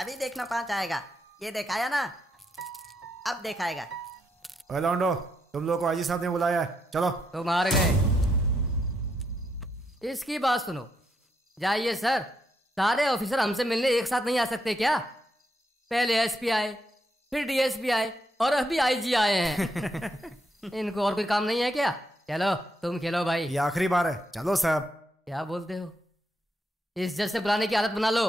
अभी देखना 5 आएगा। ये दिखाया ना, अब दिखाएगा। ओए लौंडो, तुम लोग को आजी साहब ने बुलाया है, चलो। तुम हार गए। इसकी बात सुनो। जाइए सर, सारे ऑफिसर हमसे मिलने एक साथ नहीं आ सकते क्या? पहले एसपी आए, फिर डीएसपी आए और अभी आईजी आए हैं। इनको और कोई काम नहीं है क्या? चलो तुम खेलो भाई। ये आखिरी बार है, चलो साहब। क्या बोलते हो? इस जज से बुलाने की आदत बना लो।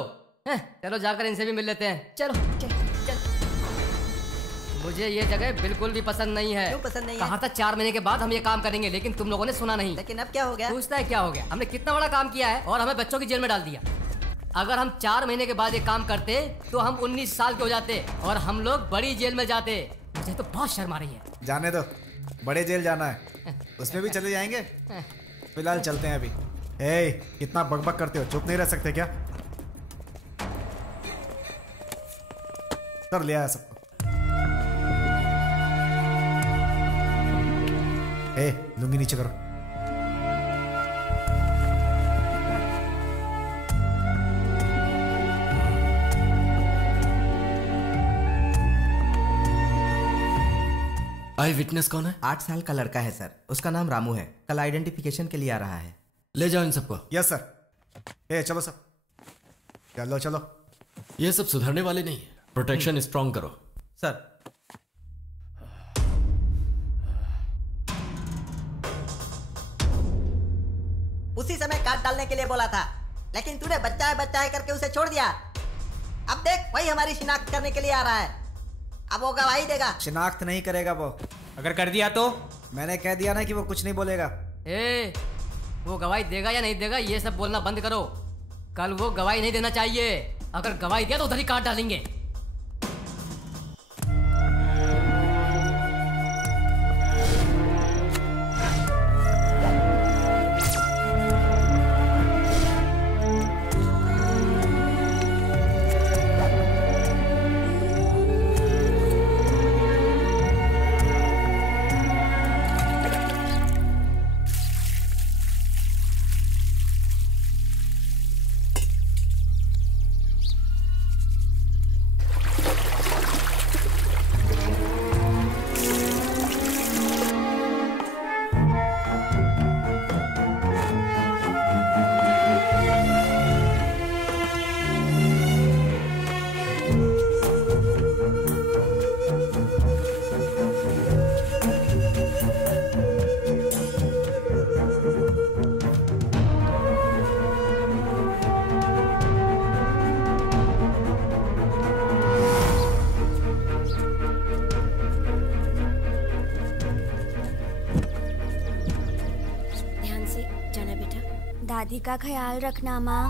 चलो जाकर इनसे भी मिल लेते हैं। चलो चल, चल। मुझे ये जगह बिल्कुल भी पसंद नहीं है। क्यों पसंद नहीं है? कहा था 4 महीने के बाद हम ये काम करेंगे, लेकिन तुम लोगों ने सुना नहीं। लेकिन अब क्या हो गया? पूछता है क्या हो गया? हमने कितना बड़ा काम किया है और हमें बच्चों की जेल में डाल दिया। अगर हम 4 महीने के बाद ये काम करते तो हम 19 साल के हो जाते और हम लोग बड़ी जेल में जाते। मुझे तो बहुत शर्म आ रही है। जाने दो, बड़े जेल जाना है, उसमें भी चले जाएंगे। फिलहाल चलते हैं अभी। ए, कितना बकबक करते हो, चुप नहीं रह सकते क्या? कर लिया है सबको। ए, लुंगी नीचे करो। आई विटनेस कौन है? 8 साल का लड़का है सर, उसका नाम रामू है। कल आइडेंटिफिकेशन के लिए आ रहा है। ले जाओ इन सबको। Yes sir. ए चलो सब, चलो चलो। ये सब सुधरने वाले नहीं है। प्रोटेक्शन स्ट्रॉन्ग करो सर। उसी समय काट डालने के लिए बोला था, लेकिन तूने बच्चा है करके उसे छोड़ दिया। अब देख, वही हमारी शिनाख्त करने के लिए आ रहा है। अब वो गवाही देगा। शिनाख्त नहीं करेगा वो। अगर कर दिया तो? मैंने कह दिया ना कि वो कुछ नहीं बोलेगा। वो गवाही देगा या नहीं देगा ये सब बोलना बंद करो। कल वो गवाही नहीं देना चाहिए। अगर गवाही दिया तो उधर ही काट डालेंगे। दादी का ख्याल रखना माँ।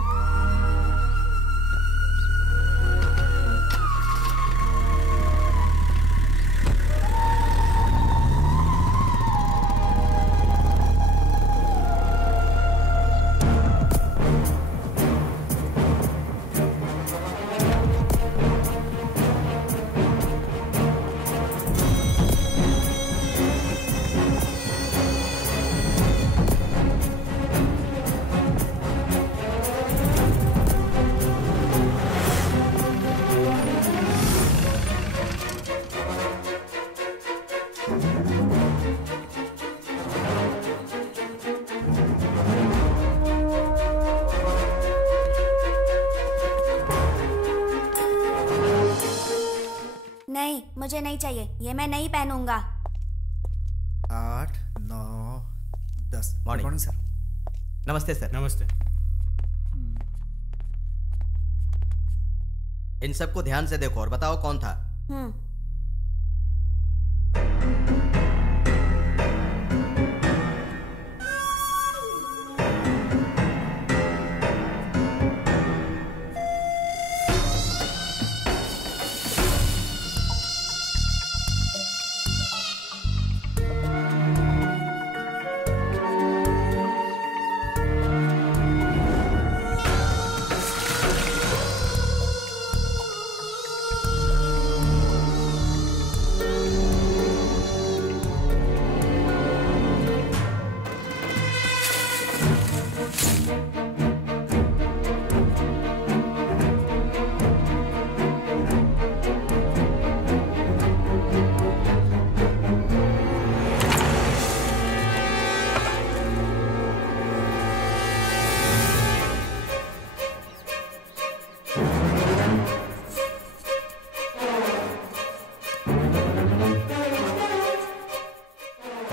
नहीं, मुझे नहीं चाहिए, ये मैं नहीं पहनूंगा। 8, 9, 10। Morning sir. नमस्ते सर। नमस्ते। इन सबको ध्यान से देखो और बताओ कौन था।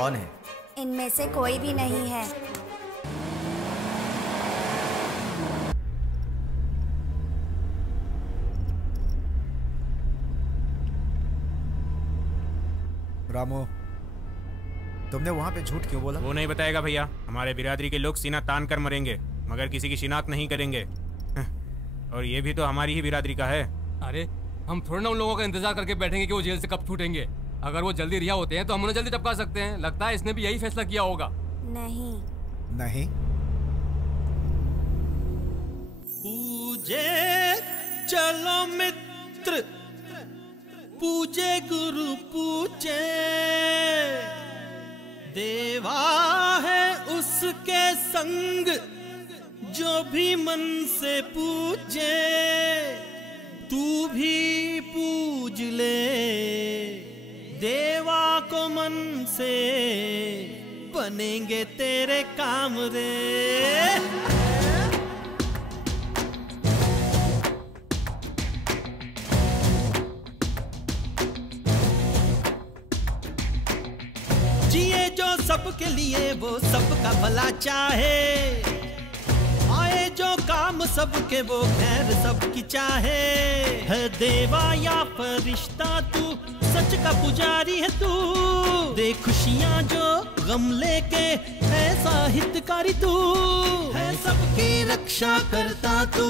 कौन है? इनमें से कोई भी नहीं है। रामू, तुमने वहां पे झूठ क्यों बोला? वो नहीं बताएगा भैया। हमारे बिरादरी के लोग सीना तान कर मरेंगे मगर किसी की शिनाख्त नहीं करेंगे। और ये भी तो हमारी ही बिरादरी का है। अरे हम थोड़ा ना उन लोगों का इंतजार करके बैठेंगे कि वो जेल से कब छूटेंगे। अगर वो जल्दी रिहा होते हैं तो हम उन्हें जल्दी टपका सकते हैं। लगता है इसने भी यही फैसला किया होगा। नहीं नहीं। पूजे चलो मित्र, पूजे गुरु पूजे, देवा है उसके संग जो भी मन से पूजे। तू भी पूज ले देवा को मन से, बनेंगे तेरे काम रे। जिए जो सबके लिए वो सबका भला चाहे, आए जो काम सबके वो खैर सबकी चाहे। है देवा या फरिश्ता तू, सच का पुजारी है तू। दे खुशियाँ जो गम लेके, ऐसा हितकारी तू। है सबकी रक्षा करता तू,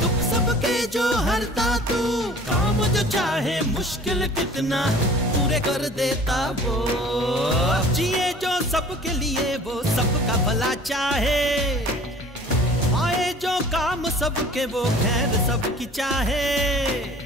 दुख सबके जो हरता तू। काम जो चाहे मुश्किल कितना पूरे कर देता वो। जिए जो सबके लिए वो सबका भला चाहे, आए जो काम सबके वो खैर सबकी चाहे।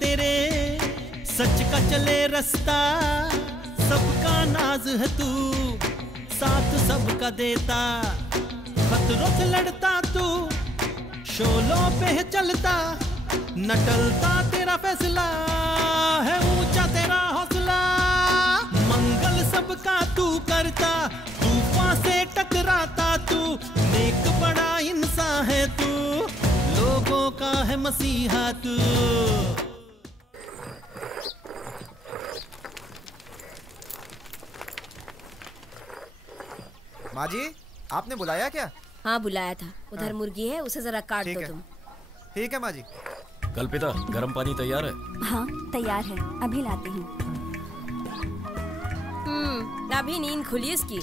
तेरे सच का चले रास्ता, सबका नाज है तू, साथ सबका देता। खतरों से लड़ता तू, शोलों पे है चलता, न टलता तेरा फैसला, है ऊंचा तेरा हौसला। मंगल सबका तू करता, तूफान से टकराता तू। नेक बड़ा इंसान है तू, लोगों का है मसीहा तू। माँ जी, आपने बुलाया क्या? हाँ बुलाया था। उधर हाँ। मुर्गी है, उसे जरा काट दो तुम। ठीक है माँ जी। कल्पिता, गर्म पानी तैयार है? हाँ तैयार है, अभी लाती हूँ। अभी नींद खुली इसकी।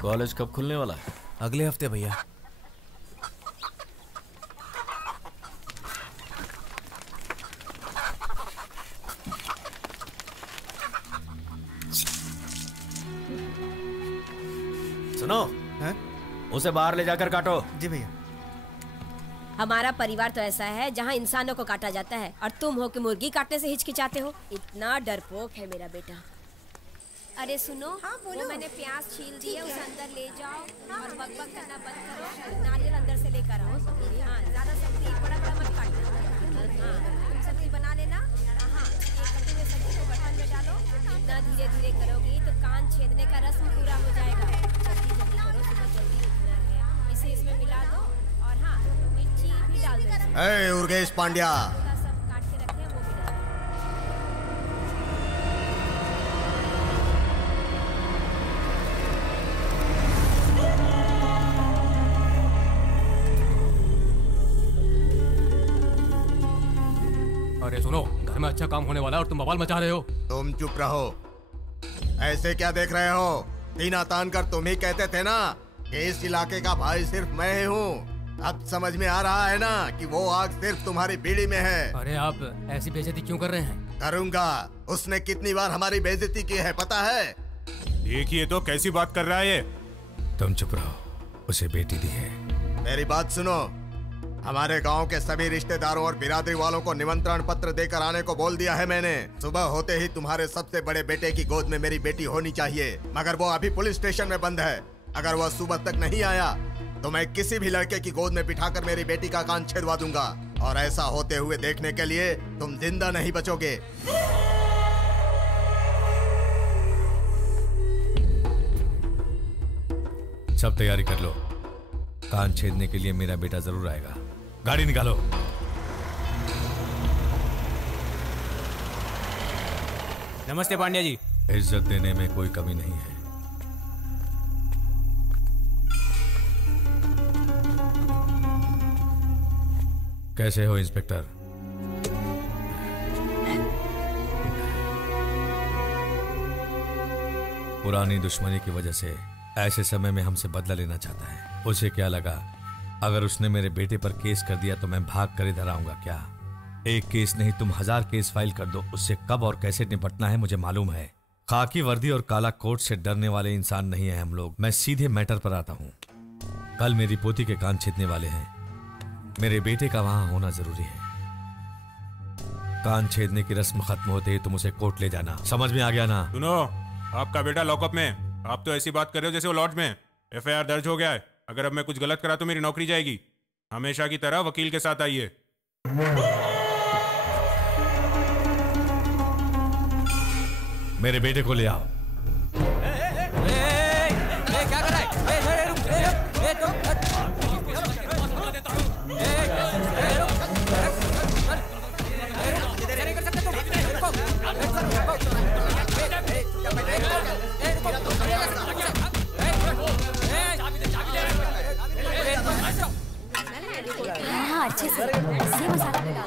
कॉलेज कब खुलने वाला है? अगले हफ्ते भैया। सुनो, उसे बाहर ले जाकर काटो। जी भैया। हमारा परिवार तो ऐसा है जहाँ इंसानों को काटा जाता है और तुम हो कि मुर्गी काटने से हिचकिचाते हो। इतना डरपोक है मेरा बेटा। अरे सुनो, हाँ, वो मैंने प्याज छील दी है, उसे अंदर ले जाओ और बकबक करना बंद करो। नारियल अंदर से लेकर आओ। हाँ, ज्यादा सब्जी बड़ा बड़ा मत काटना। हाँ, तुम सब्जी बना लेना। हाँ, ये कटी हुई सब्जी को बर्तन में डालो। इतना धीरे धीरे करोगी तो कान छेदने का रस्म पूरा हो जाएगा। जल्दी जल्दी करो, सुबह जल्दी उठना है। इसे इसमें मिला दो और हाँ, मिर्ची भी डाल दो। ए उर्गेश पांड्या, सब काट के रखे हैं, वो भी डाल। अरे सुनो, घर में अच्छा काम होने वाला है और तुम बवाल मचा रहे हो। तुम चुप रहो। ऐसे क्या देख रहे हो? सीना तान कर तुम ही कहते थे ना कि इस इलाके का भाई सिर्फ मैं ही हूँ। अब समझ में आ रहा है ना कि वो आग सिर्फ तुम्हारी बीड़ी में है। अरे आप ऐसी बेइज्जती क्यों कर रहे हैं? करूँगा। उसने कितनी बार हमारी बेइज्जती की है पता है? देखिए तो कैसी बात कर रहा है ये। तुम चुप रहो, उसे बेटी दी है। मेरी बात सुनो। हमारे गांव के सभी रिश्तेदारों और बिरादरी वालों को निमंत्रण पत्र देकर आने को बोल दिया है मैंने। सुबह होते ही तुम्हारे सबसे बड़े बेटे की गोद में मेरी बेटी होनी चाहिए, मगर वो अभी पुलिस स्टेशन में बंद है। अगर वह सुबह तक नहीं आया तो मैं किसी भी लड़के की गोद में बिठाकर मेरी बेटी का कान छेदवा दूंगा, और ऐसा होते हुए देखने के लिए तुम जिंदा नहीं बचोगे। सब तैयारी कर लो, कान छेदने के लिए मेरा बेटा जरूर आएगा। गाड़ी निकालो। नमस्ते पांड्या जी। इज्जत देने में कोई कमी नहीं है। कैसे हो इंस्पेक्टर? पुरानी दुश्मनी की वजह से ऐसे समय में हमसे बदला लेना चाहता है। उसे क्या लगा अगर उसने मेरे बेटे पर केस कर दिया तो मैं भाग कर इधर आऊंगा क्या? एक केस नहीं तुम 1000 केस फाइल कर दो, उससे कब और कैसे निपटना है मुझे मालूम है। खाकी वर्दी और काला कोट से डरने वाले इंसान नहीं है हम लोग। मैं सीधे मैटर पर आता हूँ। कल मेरी पोती के कान छेदने वाले हैं, मेरे बेटे का वहां होना जरूरी है। कान छेदने की रस्म खत्म होते ही तुम उसे कोर्ट ले जाना। समझ में आ गया ना? सुनो, आपका बेटा लॉकअप में। आप तो ऐसी बात कर रहे हो जैसे वो लॉज में। FIR दर्ज हो गया है। अगर अब मैं कुछ गलत करा तो मेरी नौकरी जाएगी। हमेशा की तरह वकील के साथ आइए। मेरे बेटे को ले आओ। क्या कर रहा हाँ हाँ अच्छे से ये मसाला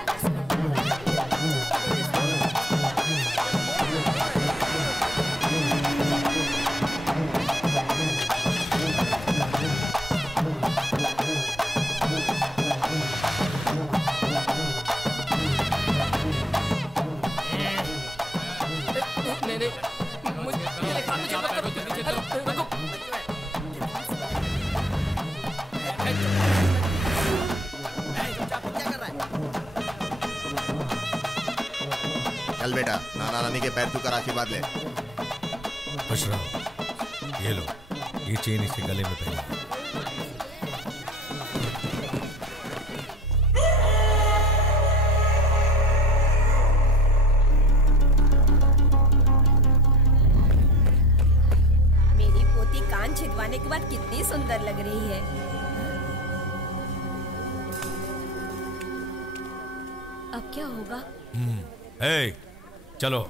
चल बेटा, नाना नानी के पैर छूकर आशीर्वाद ले। खुश रहो। ये लो, ये चेन इसके गले में पहना। मेरी पोती कान छिदवाने के बाद कितनी सुंदर लग रही है। अब क्या होगा? चलो।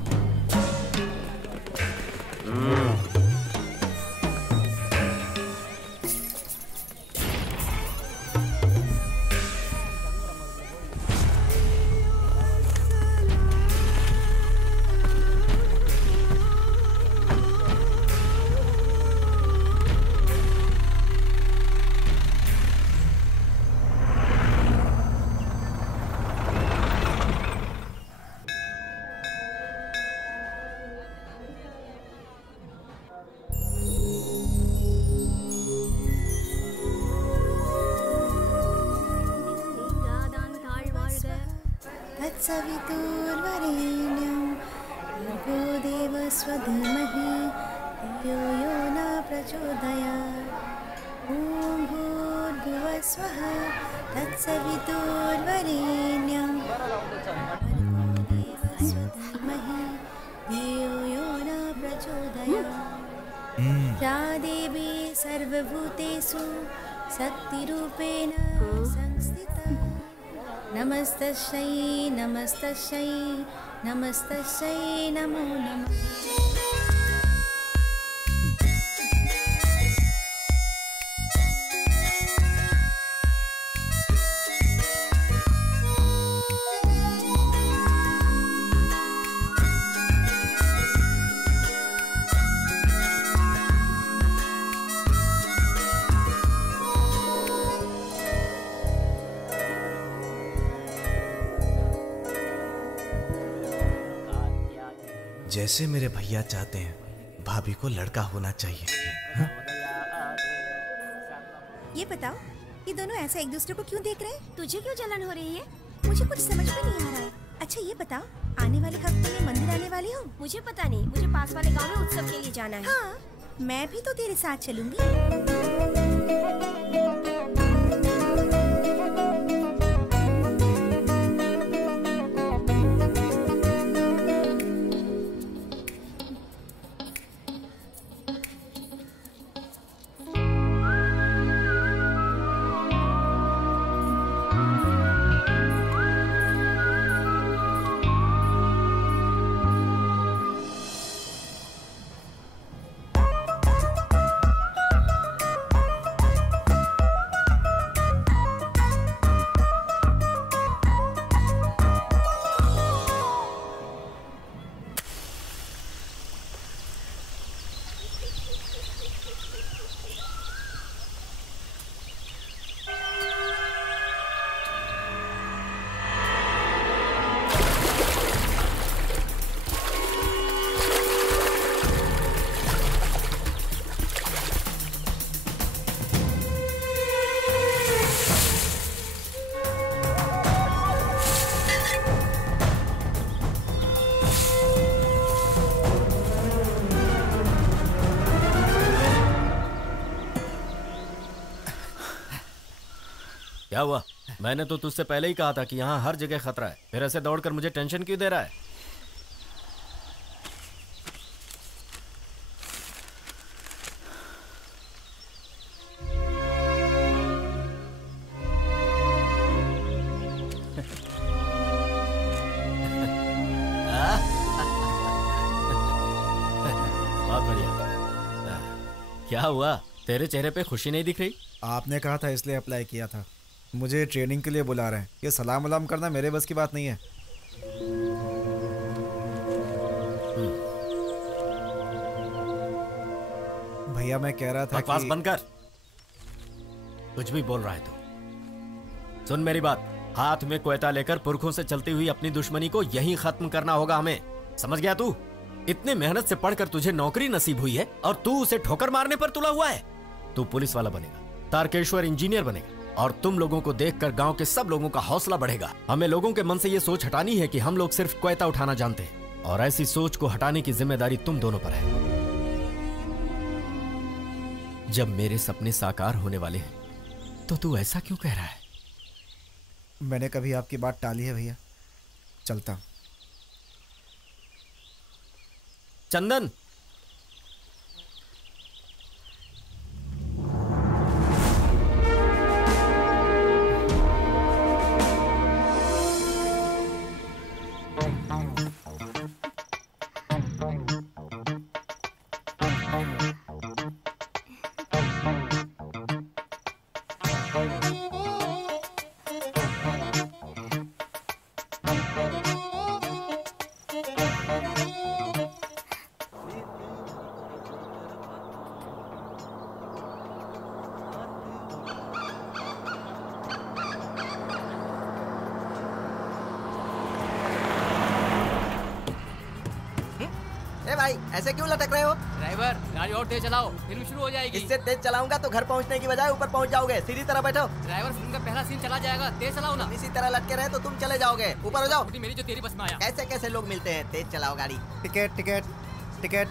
तत्सवितुर्वरेण्यं भर्गो देवस्य धीमहि धियो यो न प्रचोदयात्। ॐ भूर्भुवः स्वः तत्सवितुर्वरेण्यं भर्गो देवस्य धीमहि धियो यो न प्रचोदयात्। या देवी सर्वभूतेषु शक्तिरूपेण संस्थिता नमस्तस्यै नमस्तस्यै नमस्तस्यै नमो नमः। जैसे मेरे भैया चाहते हैं, भाभी को लड़का होना चाहिए। हाँ? ये बताओ, ये दोनों ऐसा एक दूसरे को क्यों देख रहे हैं? तुझे क्यों जलन हो रही है? मुझे कुछ समझ में नहीं आ रहा है। अच्छा ये बताओ, आने वाले हफ्ते में मंदिर आने वाली हो? मुझे पता नहीं, मुझे पास वाले गांव में उत्सव के लिए जाना है। हाँ, मैं भी तो तेरे साथ चलूंगी। क्या हुआ? मैंने तो तुझसे पहले ही कहा था कि यहाँ हर जगह खतरा है, फिर ऐसे दौड़कर मुझे टेंशन क्यों दे रहा है? बहुत बढ़िया। क्या हुआ? तेरे चेहरे पे खुशी नहीं दिख रही? आपने कहा था इसलिए अप्लाई किया था। मुझे ट्रेनिंग के लिए बुला रहे हैं। ये सलाम वलाम करना मेरे बस की बात नहीं है। भैया मैं कह रहा था बकवास कि... बंद कर। कुछ भी बोल रहा है तू। सुन मेरी बात, हाथ में कोयता लेकर पुरखों से चलती हुई अपनी दुश्मनी को यहीं खत्म करना होगा हमें। समझ गया तू? इतने मेहनत से पढ़कर तुझे नौकरी नसीब हुई है और तू उसे ठोकर मारने पर तुला हुआ है। तू पुलिस वाला बनेगा, तारकेश्वर इंजीनियर बनेगा और तुम लोगों को देखकर गांव के सब लोगों का हौसला बढ़ेगा। हमें लोगों के मन से ये सोच हटानी है कि हम लोग सिर्फ कोयता उठाना जानते हैं, और ऐसी सोच को हटाने की जिम्मेदारी तुम दोनों पर है। जब मेरे सपने साकार होने वाले हैं तो तू ऐसा क्यों कह रहा है? मैंने कभी आपकी बात टाली है भैया। चलता हूं। चंदन, भाई ऐसे क्यों लटक रहे हो? ड्राइवर गाड़ी और तेज चलाओ, फिल्म शुरू हो जाएगी। इससे तेज चलाऊंगा तो घर पहुंचने की बजाय ऊपर पहुंच जाओगे। सीधी तरह बैठो। ड्राइवर फिल्म का पहला सीन चला जाएगा, तेज चलाओ ना। इसी तरह लटके रहे तो तुम चले जाओगे। ऊपर हो जाओ। मेरी जो तेरी बस में आया। कैसे कैसे लोग मिलते हैं। तेज चलाओ गाड़ी। टिकट टिकट टिकट,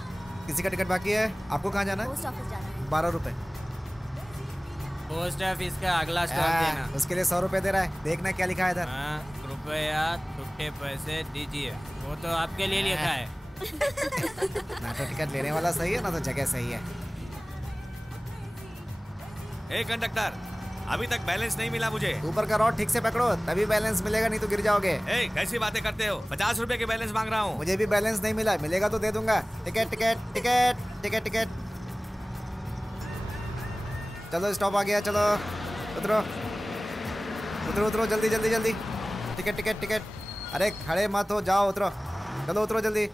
किसी का टिकट बाकी है? आपको कहाँ जाना है? पोस्ट ऑफिस जाना है। 12 रुपए। पोस्ट ऑफिस का अगला स्टॉप देना। उसके लिए 100 रुपए दे रहा है। देखना क्या लिखा है इधर। कृपया छुट्टे पैसे दीजिए। वो तो आपके लिए लिखा है। ना तो टिकट लेने वाला सही है, ना तो जगह सही है। ए कंडक्टर, अभी तक बैलेंस नहीं मिला मुझे। ऊपर का रॉड ठीक से पकड़ो तभी बैलेंस मिलेगा, नहीं तो गिर जाओगे। ए, कैसी बातें करते हो? 50 रुपए के बैलेंस मांग रहा हूँ। मुझे भी बैलेंस नहीं मिला, मिलेगा तो दे दूंगा। Ticket ticket ticket ticket ticket. चलो स्टॉप आ गया, चलो उतरो उतरो उतरो, जल्दी जल्दी जल्दी। Ticket ticket ticket. अरे खड़े मत हो, जाओ उतरो, चलो उतरो जल्दी।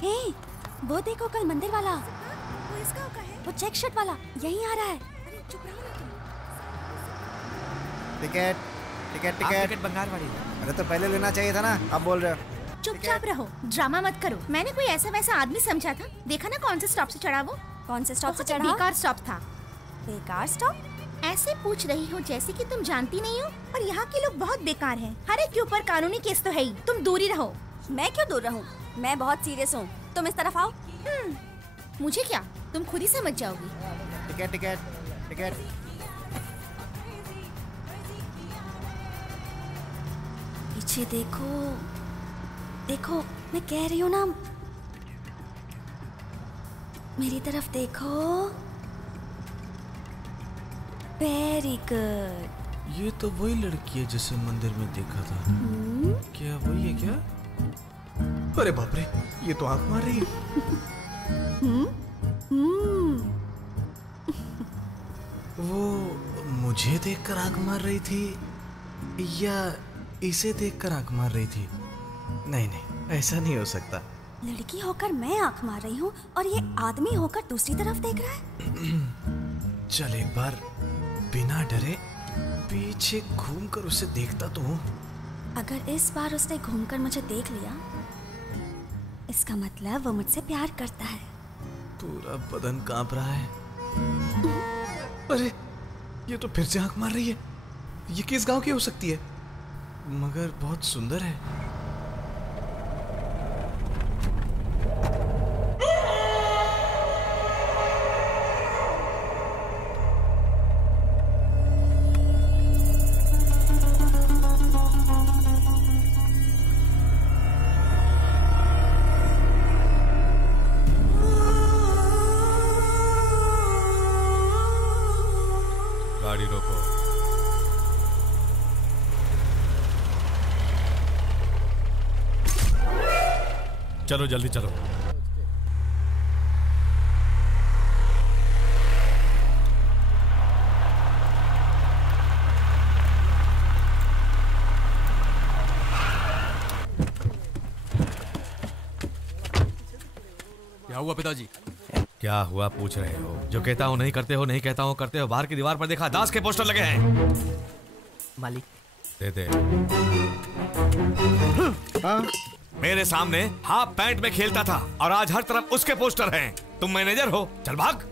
हे, वो देखो कल मंदिर वाला, वो चेक शर्ट वाला यहीं आ रहा है। Ticket ticket ticket. बंगाल वाली। अरे तो पहले लेना चाहिए था ना, अब बोल रहे हो। चुपचाप रहो, ड्रामा मत करो। मैंने कोई ऐसा वैसा आदमी समझा था। देखा ना कौन से स्टॉप से चढ़ा वो? कौन से स्टॉप से बहुत चढ़ा? बेकार स्टॉप था। बेकार स्टॉप? ऐसे पूछ रही हो जैसे कि तुम जानती नहीं हो। और यहाँ के लोग बहुत बेकार हैं। हर एक के ऊपर कानूनी केस तो है ही। तुम दूर ही रहो। मैं क्यों दूर रहूं? मैं बहुत सीरियस हूँ। तुम इस तरफ आओ। मुझे क्या, तुम खुद ही समझ जाओगी। Ticket ticket ticket. पीछे देखो, देखो, मैं कह रही हूँ ना, मेरी तरफ देखो। Very good. ये तो वही लड़की है जिसे मंदिर में देखा था। क्या वही है क्या? अरे बाप रे, ये तो आंख मार रही है। वो मुझे देखकर आंख मार रही थी या इसे देखकर आंख मार रही थी? नहीं नहीं, ऐसा नहीं हो सकता। लड़की होकर मैं आंख मार रही हूँ और ये आदमी होकर दूसरी तरफ देख रहा है। चल एक बार बिना डरे पीछे घूमकर उसे देखता तो हूँ। अगर इस बार उसने घूमकर मुझे देख लिया, इसका मतलब वो मुझसे प्यार करता है। पूरा बदन कांप रहा है। अरे ये तो फिर से आंख मार रही है। ये किस गांव की हो सकती है? मगर बहुत सुंदर है। गाड़ी रोको। चलो जल्दी चलो। क्या हुआ पिताजी? क्या हुआ पूछ रहे हो? जो कहता हूँ नहीं करते हो, नहीं कहता हूँ करते हो। बाहर की दीवार पर देखा, दास के पोस्टर लगे हैं। मालिक दे दे। मेरे सामने हाफ पैंट में खेलता था और आज हर तरफ उसके पोस्टर हैं। तुम मैनेजर हो, चल भाग।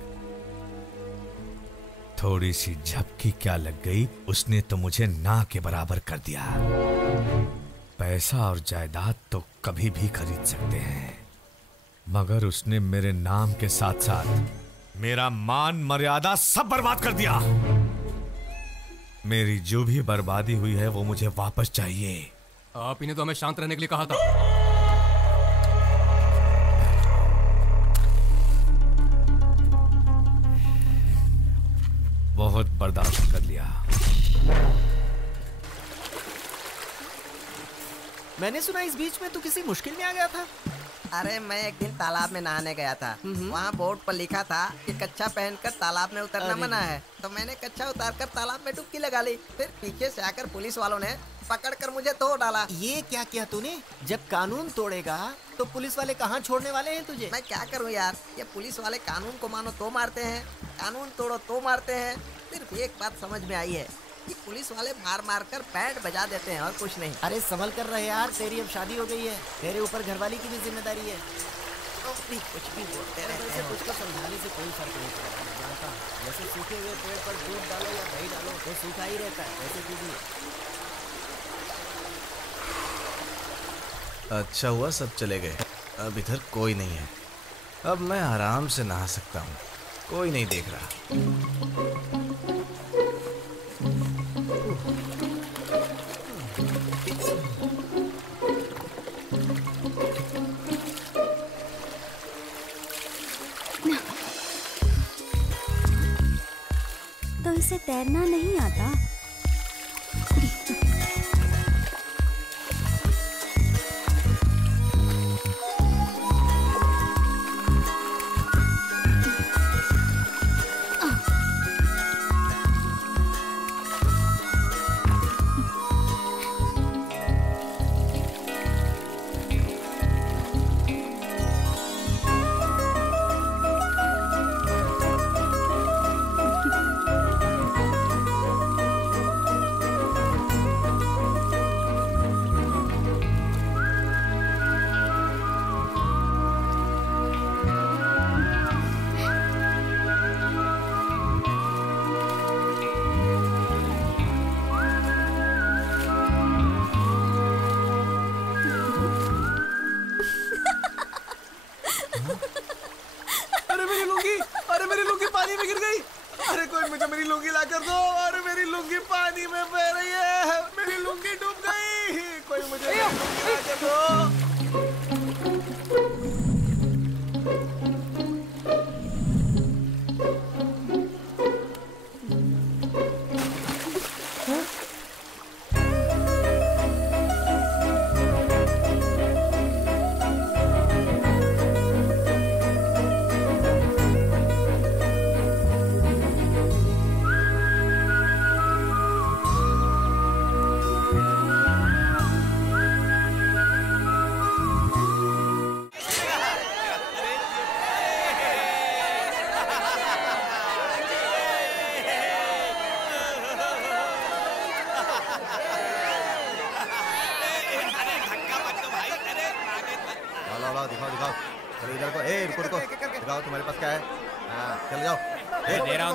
थोड़ी सी झपकी क्या लग गई, उसने तो मुझे ना के बराबर कर दिया। पैसा और जायदाद तो कभी भी खरीद सकते हैं, मगर उसने मेरे नाम के साथ साथ मेरा मान मर्यादा सब बर्बाद कर दिया। मेरी जो भी बर्बादी हुई है वो मुझे वापस चाहिए। आप इन्हें तो हमें शांत रहने के लिए कहा था। बहुत बर्दाश्त कर लिया। मैंने सुना इस बीच में तू किसी मुश्किल में आ गया था। अरे मैं एक दिन तालाब में नहाने गया था। वहाँ बोर्ड पर लिखा था कि कच्छा पहनकर तालाब में उतरना मना है। तो मैंने कच्छा उतारकर तालाब में डुबकी लगा ली। फिर पीछे से आकर पुलिस वालों ने पकड़कर मुझे तोड़ डाला। ये क्या किया तूने? जब कानून तोड़ेगा तो पुलिस वाले कहाँ छोड़ने वाले हैं तुझे? मैं क्या करूँ यार, ये पुलिस वाले कानून को मानो तो मारते हैं, कानून तोड़ो तो मारते हैं। सिर्फ एक बात समझ में आई है कि पुलिस वाले मार मार कर बैंड बजा देते हैं और कुछ नहीं। अरे संभल कर रहे यार, तेरी अब शादी हो गई है, तेरे ऊपर घरवाली की भी जिम्मेदारी है। तो भी कुछ भी बोलते रहते हैं। तुझको समझाने से कोई फर्क नहीं पड़ता, मैं जानता हूँ। जैसे सूखे हुए पेड़ पर दूध डालो या दही डालो, वो सूखा ही रहता है, वैसे तू भी। अच्छा हुआ सब चले गए, अब इधर कोई नहीं है। अब मैं आराम से नहा सकता हूँ, कोई नहीं देख रहा। तो इसे तैरना नहीं आता।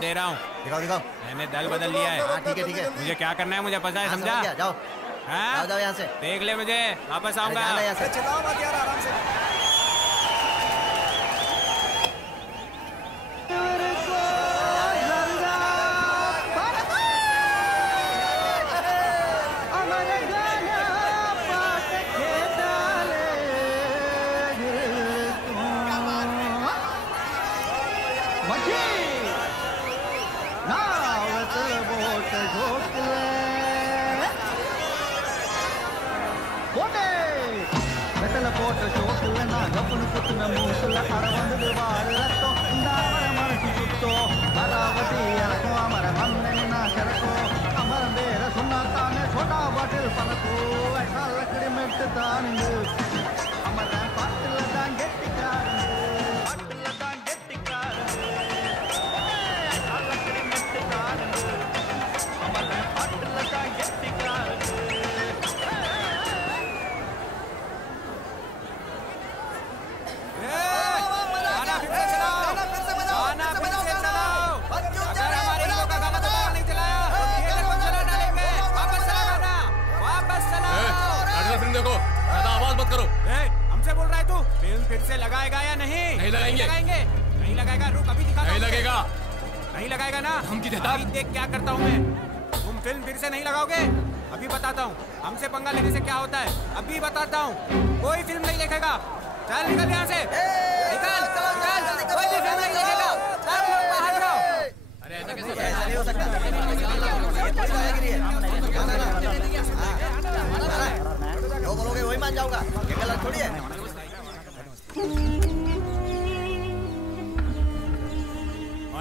दे रहा हूँ। दिखाओ। मैंने दल बदल लिया है। हाँ ठीक है। मुझे क्या करना है मुझे पता है, समझा? जाओ हाँ? जाओ यहाँ से। देख ले मुझे, वापस आऊंगा। चलाओ मत यार, आराम से।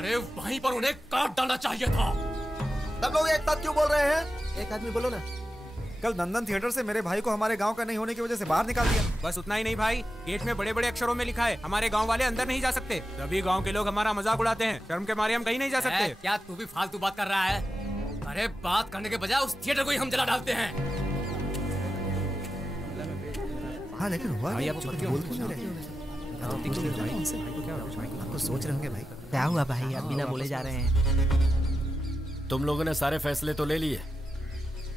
अरे वहीं पर उन्हें काट डालना चाहिए था। सब लोग एक साथ क्यों बोल रहे हैं? एक आदमी बोलो ना। कल नंदन थिएटर से मेरे भाई को हमारे गांव का नहीं होने की वजह से बाहर निकाल दिया। बस उतना ही नहीं भाई, गेट में बड़े बड़े अक्षरों में लिखा है हमारे गांव वाले अंदर नहीं जा सकते। सभी गांव के लोग हमारा मजाक उड़ाते हैं, शर्म के मारे हम कहीं नहीं जा सकते। क्या तू भी फालतू बात कर रहा है? अरे बात करने के बजाय उस थिएटर को ही हम जला डालते हैं। हाँ लेकिन हुआ सोच रहे होंगे भाई क्या हुआ भाई, अब बिना बोले जा रहे हैं। तुम लोगों ने सारे फैसले तो ले लिए,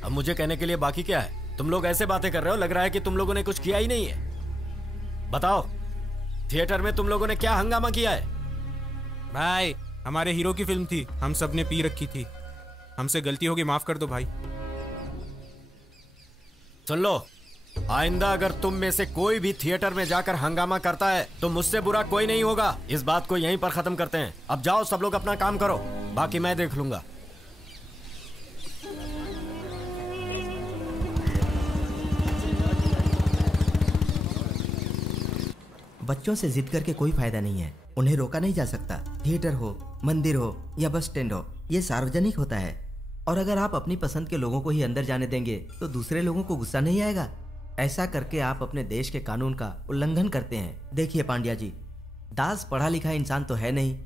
अब मुझे कहने के लिए बाकी क्या है? तुम लोग ऐसे बातें कर रहे हो, लग रहा है कि तुम लोगों ने कुछ किया ही नहीं है। बताओ थिएटर में तुम लोगों ने क्या हंगामा किया है? भाई हमारे हीरो की फिल्म थी, हम सब ने पी रखी थी, हमसे गलती होगी, माफ कर दो भाई। सुन लो, आइंदा अगर तुम में से कोई भी थिएटर में जाकर हंगामा करता है तो मुझसे बुरा कोई नहीं होगा। इस बात को यहीं पर खत्म करते हैं। अब जाओ सब लोग अपना काम करो, बाकी मैं देख लूंगा। बच्चों से जिद करके कोई फायदा नहीं है, उन्हें रोका नहीं जा सकता। थिएटर हो, मंदिर हो या बस स्टैंड हो, ये सार्वजनिक होता है। और अगर आप अपनी पसंद के लोगों को ही अंदर जाने देंगे तो दूसरे लोगों को गुस्सा नहीं आएगा। ऐसा करके आप अपने देश के कानून का उल्लंघन करते हैं। देखिए पांड्या जी, दास पढ़ा लिखा इंसान तो है नहीं,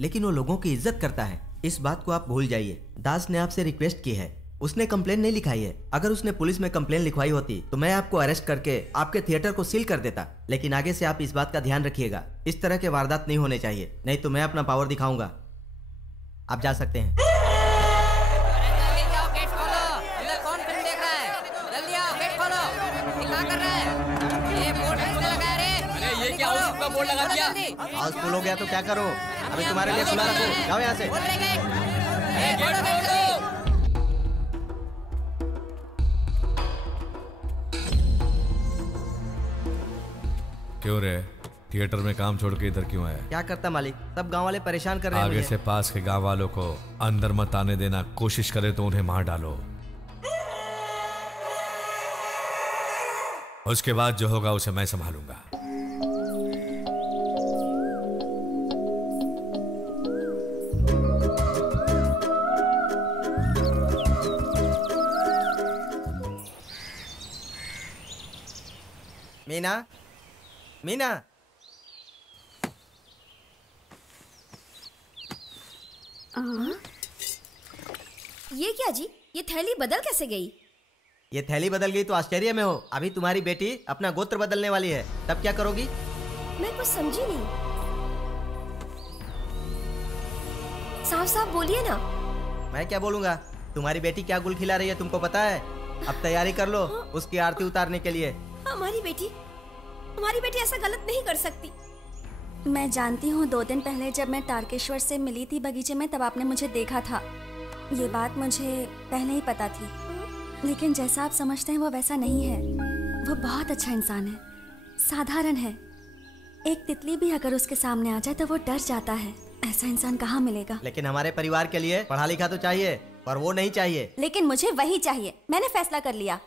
लेकिन वो लोगों की इज्जत करता है। इस बात को आप भूल जाइए। दास ने आपसे रिक्वेस्ट की है, उसने कंप्लेन नहीं लिखाई है। अगर उसने पुलिस में कंप्लेन लिखवाई होती तो मैं आपको अरेस्ट करके आपके थिएटर को सील कर देता। लेकिन आगे से आप इस बात का ध्यान रखिएगा, इस तरह के वारदात नहीं होने चाहिए, नहीं तो मैं अपना पावर दिखाऊंगा। आप जा सकते हैं। बोर्ड लगा दिया। हाउसफुल हो गया तो क्या करो, अभी तुम्हारे लिए खुला रखो। जाओ यहाँ से। क्यों रे, थिएटर में काम छोड़ के इधर क्यों आया? क्या करता मालिक, सब गांव वाले परेशान कर रहे हैं आगे मुझे। से पास के गांव वालों को अंदर मत आने देना। कोशिश करे तो उन्हें मार डालो, उसके बाद जो होगा उसे मैं संभालूंगा। मीना, मीना, ये क्या जी, ये थैली बदल कैसे गई? ये थैली बदल गई तो आश्चर्य में हो। अभी तुम्हारी बेटी अपना गोत्र बदलने वाली है, तब क्या करोगी? मैं कुछ समझी नहीं। साफ साफ बोलिए ना। मैं क्या बोलूंगा? तुम्हारी बेटी क्या गुल खिला रही है तुमको पता है? अब तैयारी कर लो उसकी आरती उतारने के लिए। हमारी बेटी ऐसा गलत नहीं कर सकती। मैं जानती हूँ, 2 दिन पहले जब मैं तारकेश्वर से मिली थी बगीचे में, तब आपने मुझे देखा था। ये बात मुझे पहले ही पता थी, लेकिन जैसा आप समझते हैं वो वैसा नहीं है। वो बहुत अच्छा इंसान है, साधारण है। एक तितली भी अगर उसके सामने आ जाए तो वो डर जाता है। ऐसा इंसान कहाँ मिलेगा? लेकिन हमारे परिवार के लिए पढ़ा लिखा तो चाहिए, पर वो नहीं चाहिए। लेकिन मुझे वही चाहिए, मैंने फैसला कर लिया।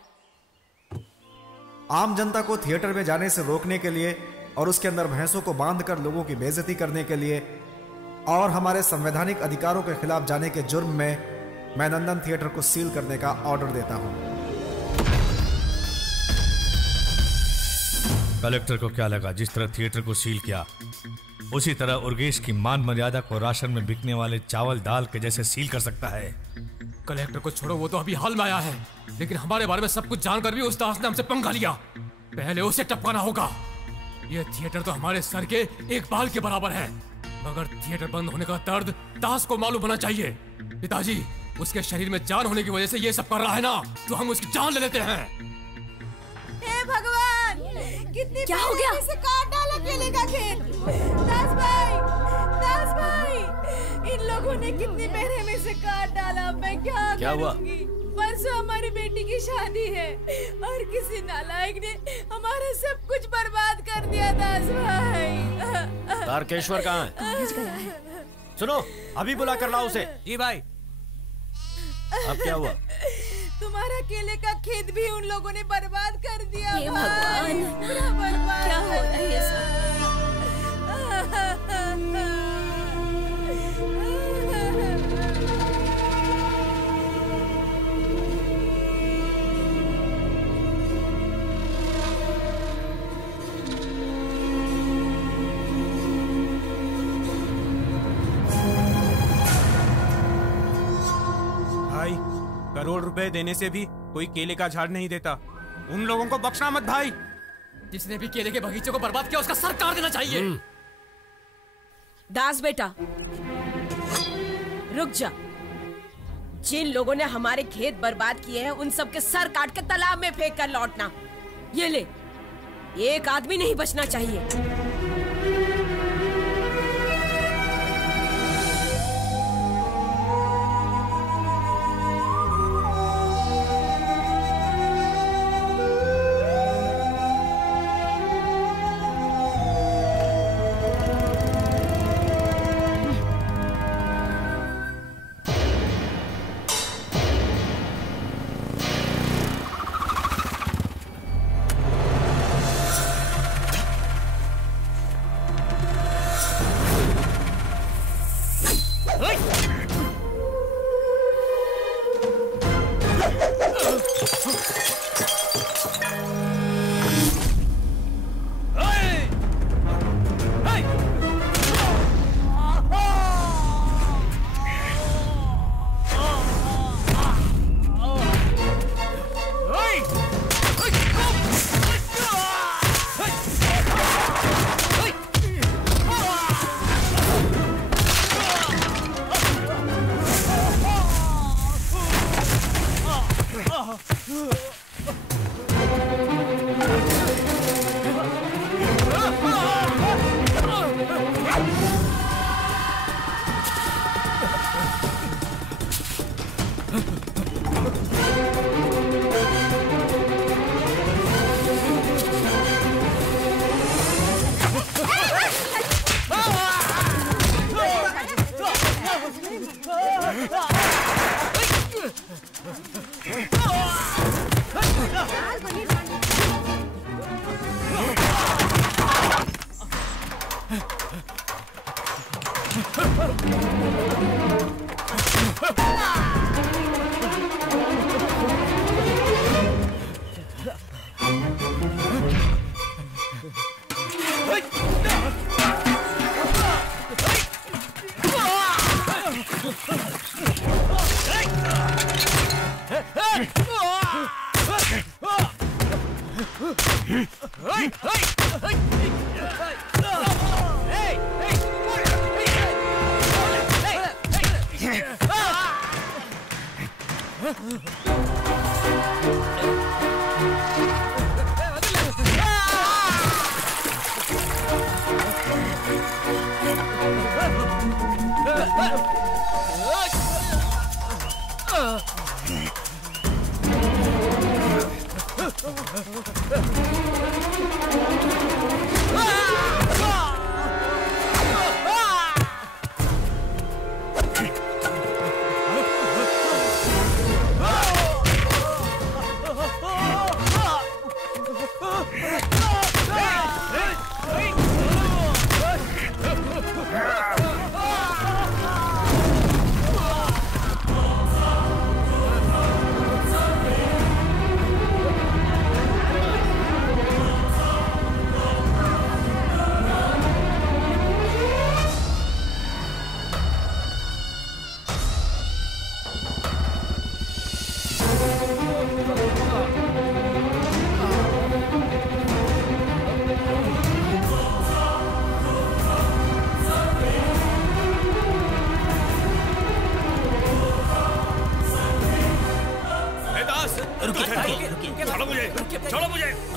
आम जनता को थिएटर में जाने से रोकने के लिए और उसके अंदर भैंसों को बांधकर लोगों की बेइज्जती करने के लिए और हमारे संवैधानिक अधिकारों के खिलाफ जाने के जुर्म में मैं नंदन थिएटर को सील करने का ऑर्डर देता हूं। कलेक्टर को क्या लगा जिस तरह थिएटर को सील किया, उसी तरह उर्गेश की मान मर्यादा को राशन में बिकने वाले चावल दाल के जैसे सील कर सकता है? कलेक्टर को छोड़ो, वो तो अभी हाल में आया है, लेकिन हमारे बारे में सब कुछ जानकर भी उस दास ने हमसे पंगा लिया। पहले उसे टपकाना होगा। ये थिएटर तो हमारे सर के एक बाल के बराबर है, मगर थिएटर बंद होने का दर्द दास को मालूम होना चाहिए। पिताजी, उसके शरीर में जान होने की वजह से ये सब कर रहा है ना, तो हम उसकी जान ले लेते हैं। हे भगवान, कितनी क्या हो गया? से काट डाला केले का खेत। दास भाई, इन लोगों ने कितनी मेहनत में से काट डाला। मैं क्या हुआ? परसों हमारी बेटी की शादी है और किसी नालायक ने हमारा सब कुछ बर्बाद कर दिया। दास भाई, तारकेश्वर कहाँ है? सुनो, अभी बुला कर लाओ उसे। जी भाई। अब क्या हुआ? तुम्हारा केले का खेत भी उन लोगों ने बर्बाद कर दिया। हे भगवान, पूरा बर्बाद। क्या हो रहा है ये सब? भाई, करोड़ रुपए देने से भी कोई केले का झाड़ नहीं देता। उन लोगों को बख्शना मत भाई। जिसने भी केले के बगीचे को बर्बाद किया उसका सर काट देना चाहिए। दास बेटा, रुक जा। जिन लोगों ने हमारे खेत बर्बाद किए हैं उन सब के सर काट के तालाब में फेंक कर लौटना। ये ले, एक आदमी नहीं बचना चाहिए।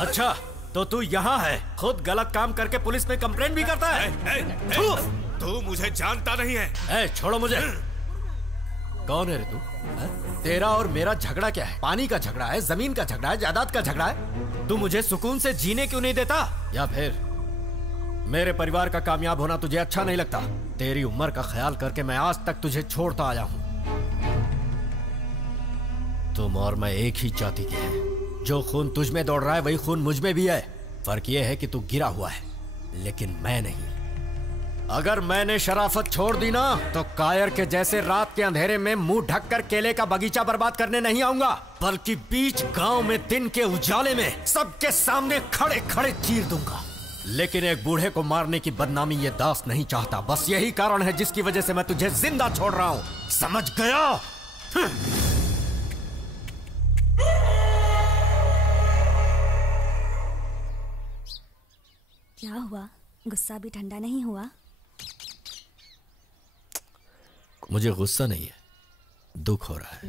अच्छा तो तू यहाँ है, खुद गलत काम करके पुलिस में कंप्लेंट भी करता है। तू मुझे जानता नहीं है। छोड़ो मुझे। कौन है रे तू? तेरा और मेरा झगड़ा क्या है? पानी का झगड़ा है, जमीन का झगड़ा है, जायदाद का झगड़ा है? तू मुझे सुकून से जीने क्यों नहीं देता? या फिर मेरे परिवार का कामयाब होना तुझे अच्छा नहीं लगता? तेरी उम्र का ख्याल करके मैं आज तक तुझे छोड़ता आया हूँ। तुम और मैं एक ही जाति के हैं। जो खून तुझ में दौड़ रहा है वही खून मुझ में भी है। फर्क यह है कि तू गिरा हुआ है, लेकिन मैं नहीं। अगर मैंने शराफत छोड़ दी ना तो कायर के जैसे रात के अंधेरे में मुंह ढककर केले का बगीचा बर्बाद करने नहीं आऊंगा, बल्कि बीच गांव में दिन के उजाले में सबके सामने खड़े खड़े चीर दूंगा। लेकिन एक बूढ़े को मारने की बदनामी ये दास नहीं चाहता। बस यही कारण है जिसकी वजह से मैं तुझे जिंदा छोड़ रहा हूं। समझ गया? क्या हुआ? गुस्सा भी ठंडा नहीं हुआ? मुझे गुस्सा नहीं है, दुख हो रहा है।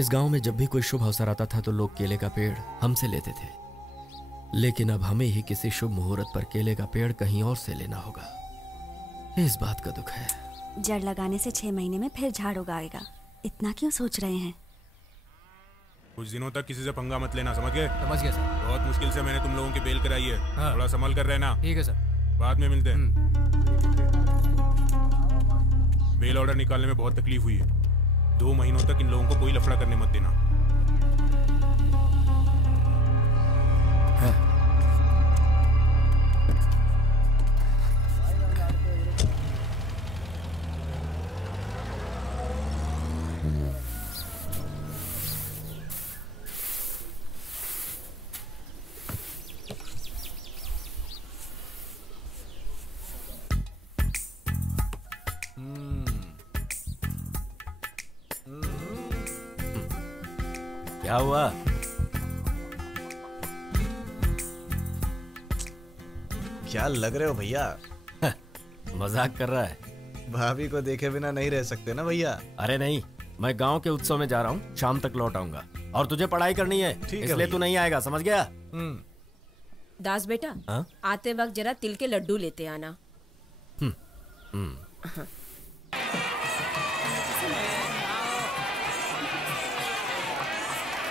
इस गांव में जब भी कोई शुभ अवसर आता था तो लोग केले का पेड़ हमसे लेते थे, लेकिन अब हमें ही किसी शुभ मुहूर्त पर केले का पेड़ कहीं और से लेना होगा। इस बात का दुख है। जड़ लगाने से 6 महीने में फिर झाड़ उगाएगा। इतना क्यों सोच रहे हैं? कुछ दिनों तक किसी से पंगा मत लेना, समझ गए? समझ गया सर। बहुत मुश्किल से मैंने तुम लोगों की बेल कराई है। हाँ। थोड़ा संभल कर रहना। ठीक है सर। बाद में मिलते हैं। बेल ऑर्डर निकालने में बहुत तकलीफ हुई है। 2 महीनों तक इन लोगों को कोई लफड़ा करने मत देना। क्या हुआ? क्या लग रहे हो भैया? मजाक कर रहा है। भाभी को देखे बिना नहीं रह सकते ना भैया। अरे नहीं, मैं गांव के उत्सव में जा रहा हूँ, शाम तक लौट आऊंगा। और तुझे पढ़ाई करनी है, इसलिए तू नहीं आएगा, समझ गया? दास बेटा, आते वक्त जरा तिल के लड्डू लेते आना।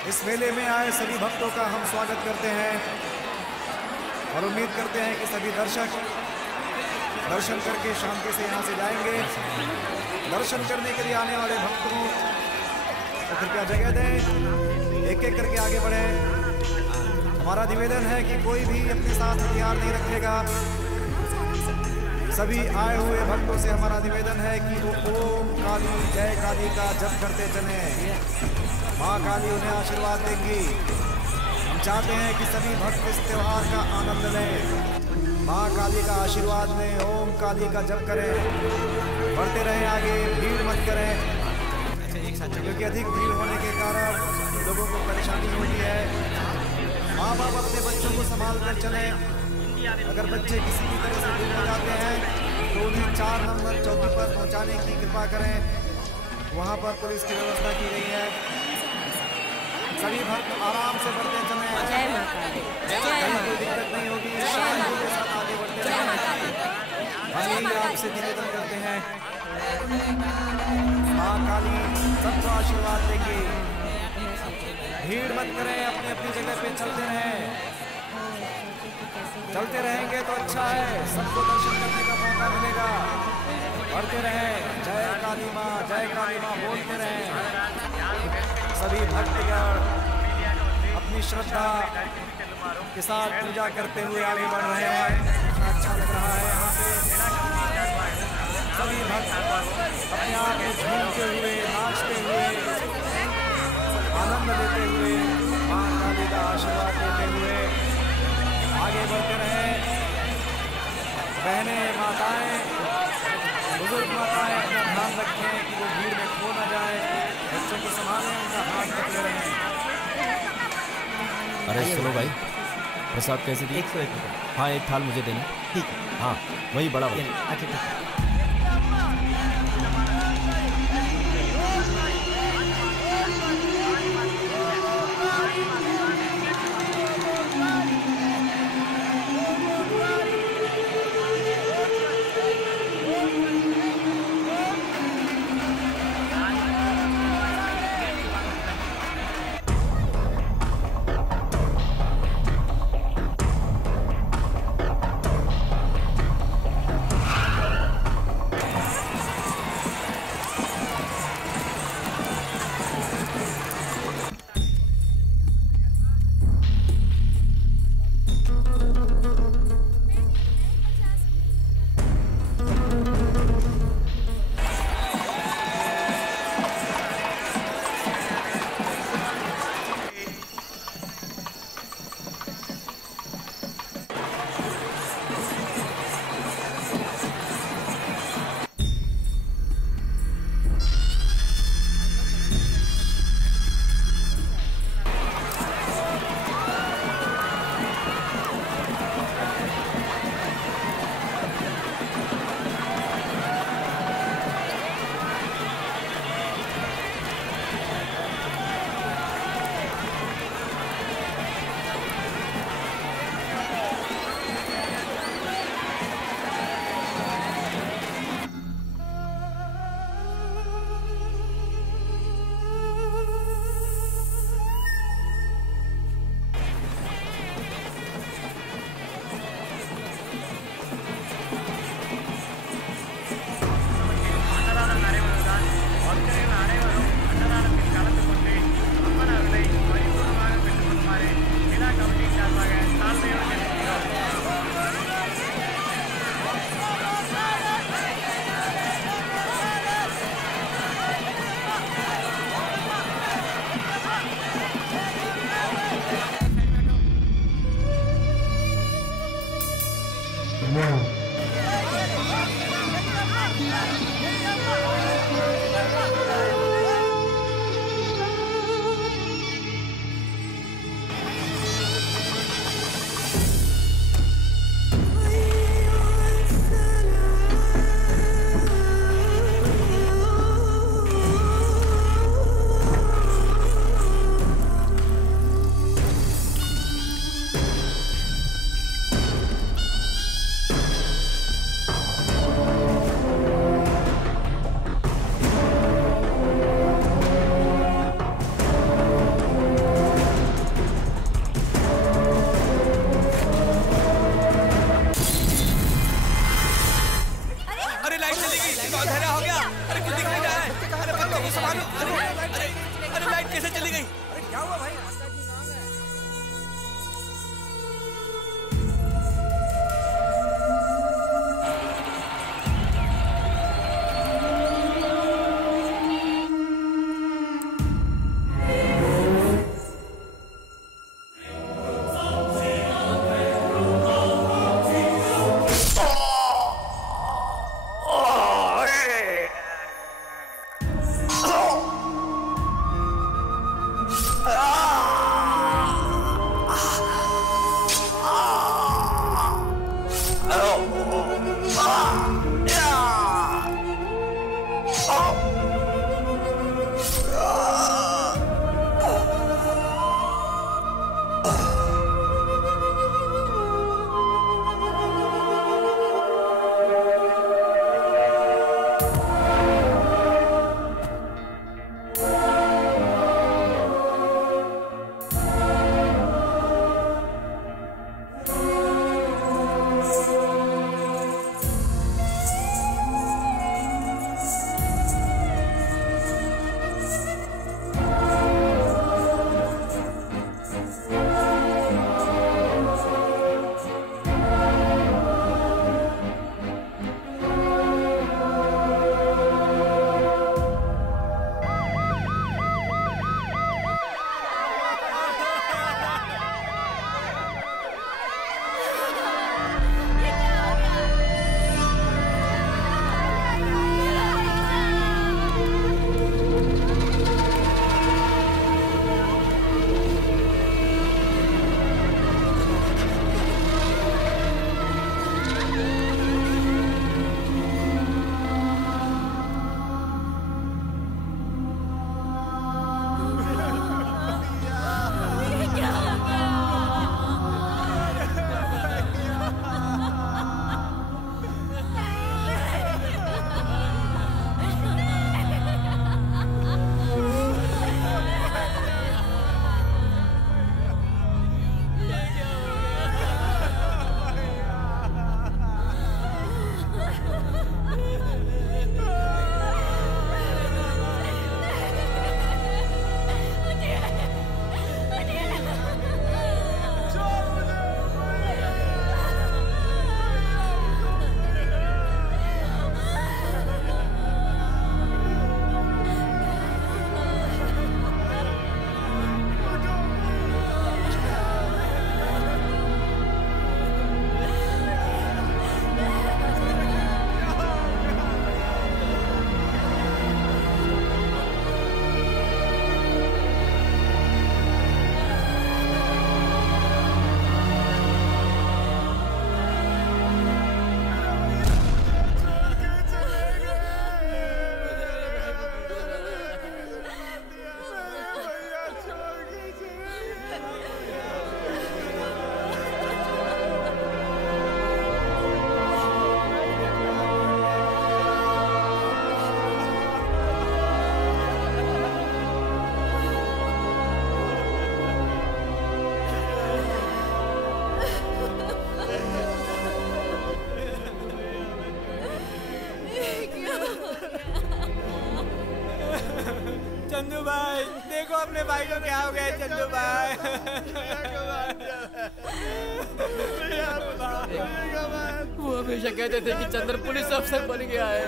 इस मेले में आए सभी भक्तों का हम स्वागत करते हैं और उम्मीद करते हैं कि सभी दर्शक दर्शन करके शांति से यहाँ से जाएंगे। दर्शन करने के लिए आने वाले भक्तों को कृपया जगह दें, एक एक करके आगे बढ़े। हमारा निवेदन है कि कोई भी अपने साथ हथियार नहीं रखेगा। सभी आए हुए भक्तों से हमारा निवेदन है कि वो ओम काली जय काली का जप करते चले। माँ काली उन्हें आशीर्वाद देंगी। हम चाहते हैं कि सभी भक्त इस त्योहार का आनंद लें। माँ काली का आशीर्वाद लें, ओम काली का जप करें, बढ़ते रहें आगे, भीड़ मत करें, क्योंकि अधिक भीड़ होने के कारण लोगों को परेशानी होती है। माँ बाप अपने बच्चों को संभाल कर चलें। अगर बच्चे किसी भी तरह से गुम हो जाते हैं तो उन्हें 4 नंबर चौकी पर पहुंचाने की कृपा करें। वहां पर पुलिस की व्यवस्था की गई है। सभी भक्त आराम से बढ़ते चलें। कहीं कोई दिक्कत नहीं होगी। शांति के साथ आगे बढ़ते रहें। हम यही आपसे निवेदन करते हैं। माँ काली सबको आशीर्वाद देंगी। भीड़ मत करें, अपनी अपनी जगह पे चलते रहें। चलते रहेंगे तो अच्छा है, सबको दर्शन करने का मौका मिलेगा। बढ़ते रहें, जय काली माँ बोलते रहें। सभी भक्तगण अपनी श्रद्धा के साथ पूजा करते हुए आगे बढ़ रहे हैं। अच्छा लग रहा है यहाँ पे। सभी भक्त अपने आप में झूमते हुए, नाचते हुए, आनंद लेते हुए, माँ काली का आशीर्वाद लेते हुए आगे बढ़ते रहे। बहनें, माताएं, बुजुर्ग माताएं अपना ध्यान रखें कि वो भीड़ में खो न जाए। बच्चों को संभालें, उनका हाथ पकड़े रहें। अरे सुनो भाई, प्रसाद कैसे दिए? 101 रुपये। हाँ, एक थाल मुझे देना। ठीक है। हाँ, वही बड़ा वाला। अच्छा ठीक है। चंदू भाई, देखो अपने भाई को क्या हो गया है चंदू भाई। वो हमेशा कहते थे कि चंद्र पुलिस अफसर बन गया है।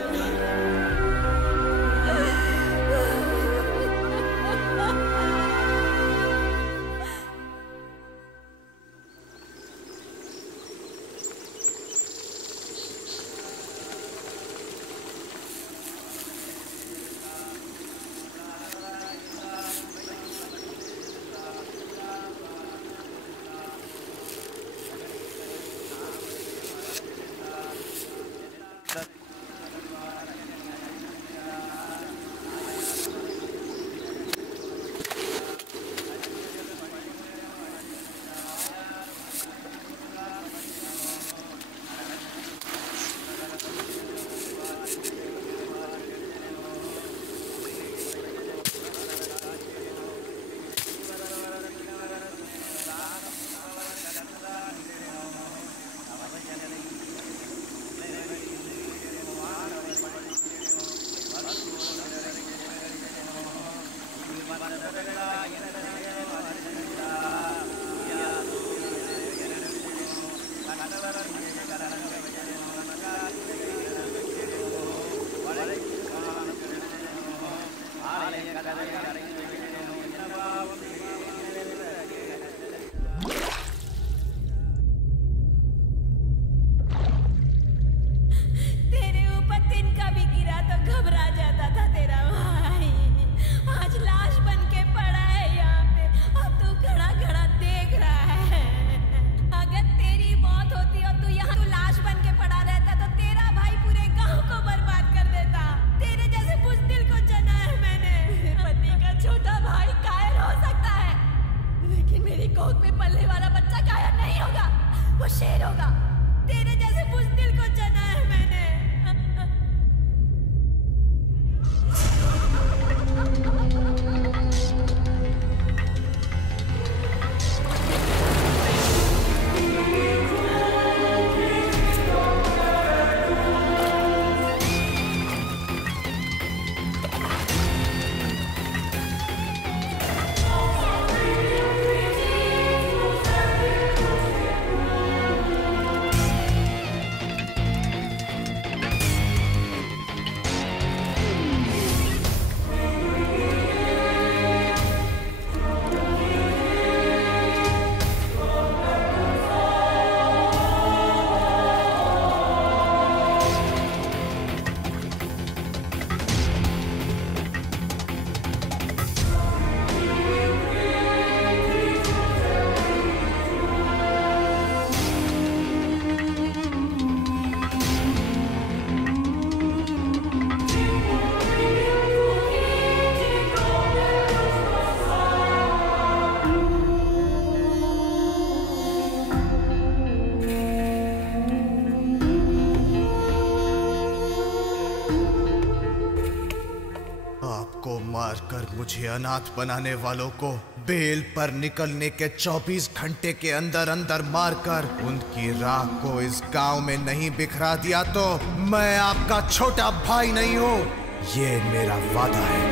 मुझे अनाथ बनाने वालों को बेल पर निकलने के 24 घंटे के अंदर अंदर मारकर उनकी राख को इस गांव में नहीं बिखरा दिया तो मैं आपका छोटा भाई नहीं हूं, ये मेरा वादा है।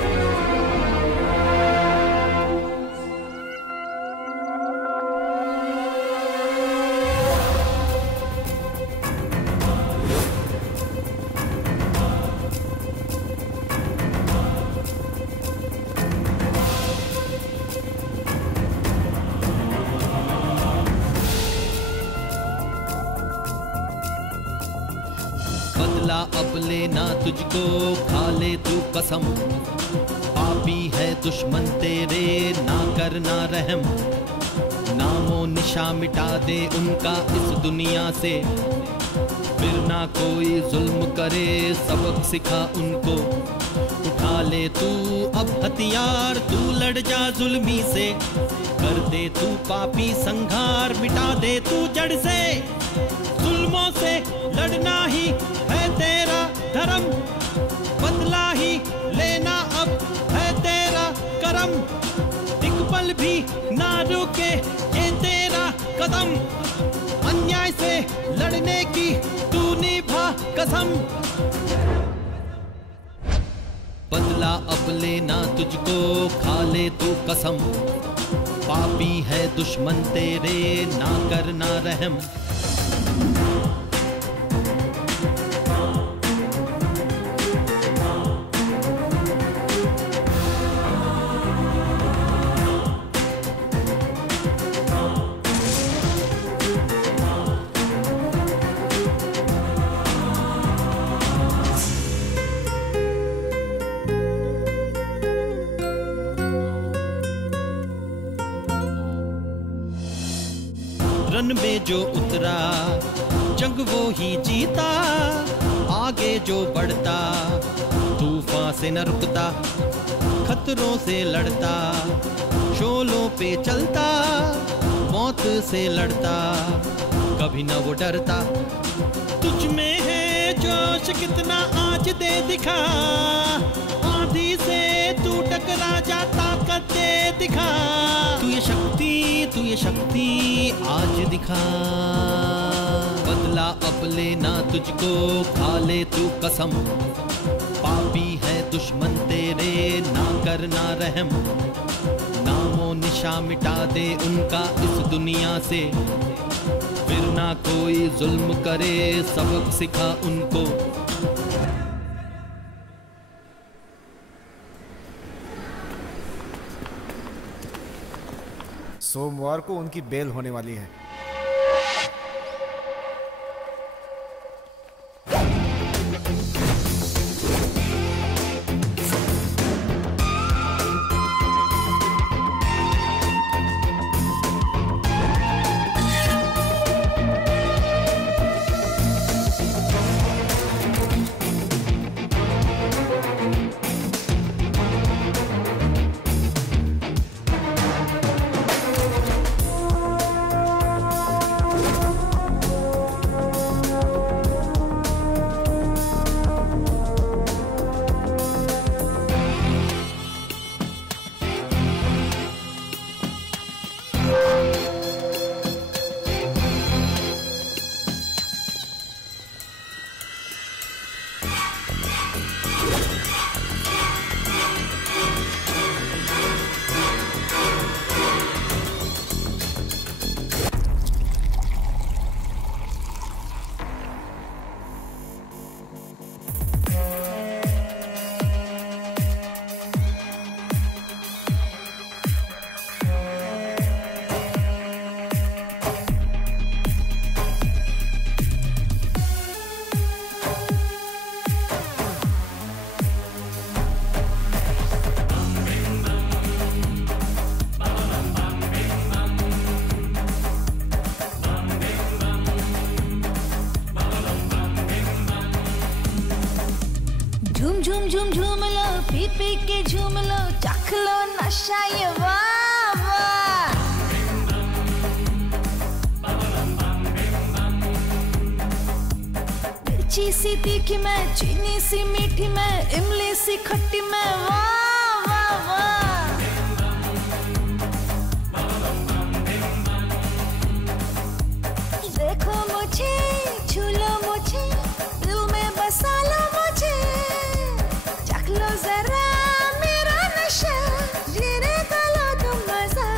अब लेना तुझको, खा ले तू कसम, पापी है दुश्मन तेरे, ना करना रहम, नामो निशा मिटा दे उनका इस दुनिया से, फिर ना कोई जुल्म करे, सबक सिखा उनको, उठा ले तू अब हथियार, तू लड़ जा जुल्मी से, कर दे तू पापी संघार, मिटा दे तू जड़ से, जुल्मों से लड़ना ही है तेरा धर्म, बदला ही लेना अब है तेरा करम, एक पल भी ना रुके ये तेरा कदम, अन्याय से लड़ने की तू निभा कसम, बदला अब लेना तुझको, खा ले तू कसम। पापी है दुश्मन तेरे, ना करना रहम। रन में जो उतरा जंग वो ही जीता, आगे जो बढ़ता तूफान से न रुकता, खतरों से लड़ता, शोलों पे चलता, मौत से लड़ता, कभी न वो डरता। तुझ में है जोश कितना आज दे दिखा, आंधी से तू टकरा जा, ताकत दे दिखा। तू ये शक्ति आज दिखा। बदला अब लेना तुझको, खा ले तू कसम। पापी है दुश्मन तेरे, ना करना रहम। नामो निशा मिटा दे उनका इस दुनिया से, फिर ना कोई जुल्म करे, सबक सिखा उनको। सोमवार को उनकी बेल होने वाली है। झूम झूम झूम लो, पी पी के झूम लो, चख लो नशा ये वाह वाह। मिर्ची सी तीखी में, चीनी सी मीठी में, इमली सी खट्टी में, वाह वाह वाह। देखो मुझे, छू लो मुझे, दिल में बसा लो मुझे, चख लो जरा मेरा नशा, जीने का लो तुम मजा।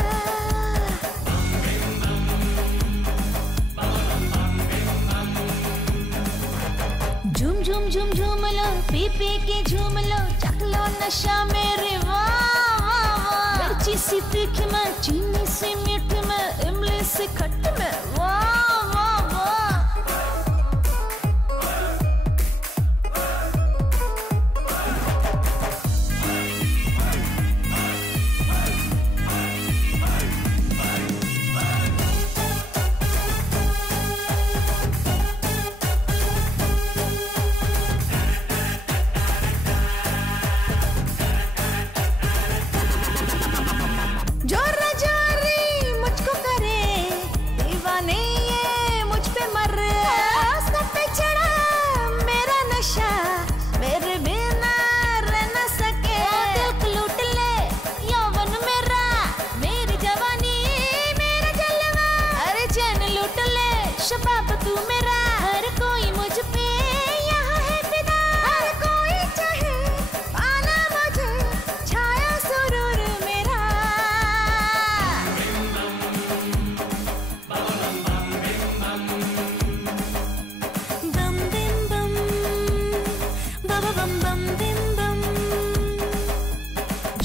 झूम झूम झूम झूम लो, पी पी के झूम लो, चख लो नशा मेरे वाह वाह वाह। मिर्ची सी तीखी में, चीनी सी मीठी में, इमली सी खट्टी में, वाह वाह वाह। जोरा जोरी मुझको करे दीवाने, ये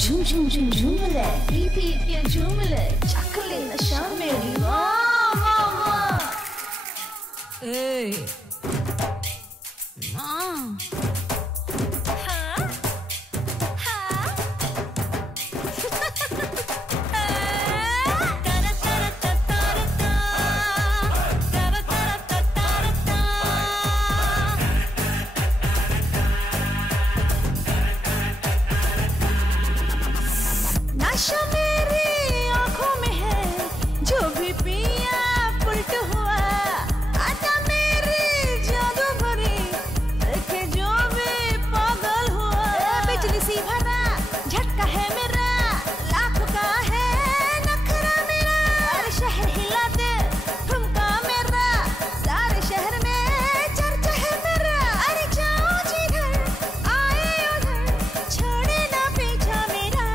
झूम झूम झूम झूम ले, पी पी के झूम ले, चकले नशा मेरी वाह वाह वाह। ए माँ नशा मेरी आँखों में है, जो भी पिया पलट हुआ, आता मेरी जादू भरी, देखे जो भी पागल हुआ। बिजली सी भरा झटका है मेरा, लाख का है नखरा मेरा। अरे शहर हिला दे ठुमका मेरा, सारे शहर में चर्चा है मेरा। अरे जाओ जिधर आए उधर, छोड़े ना पीछा मेरा।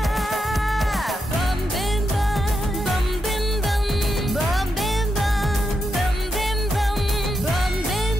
बम बिम बम, बम बिम बम, बम बिम बम, बम बिम बम, बम बिम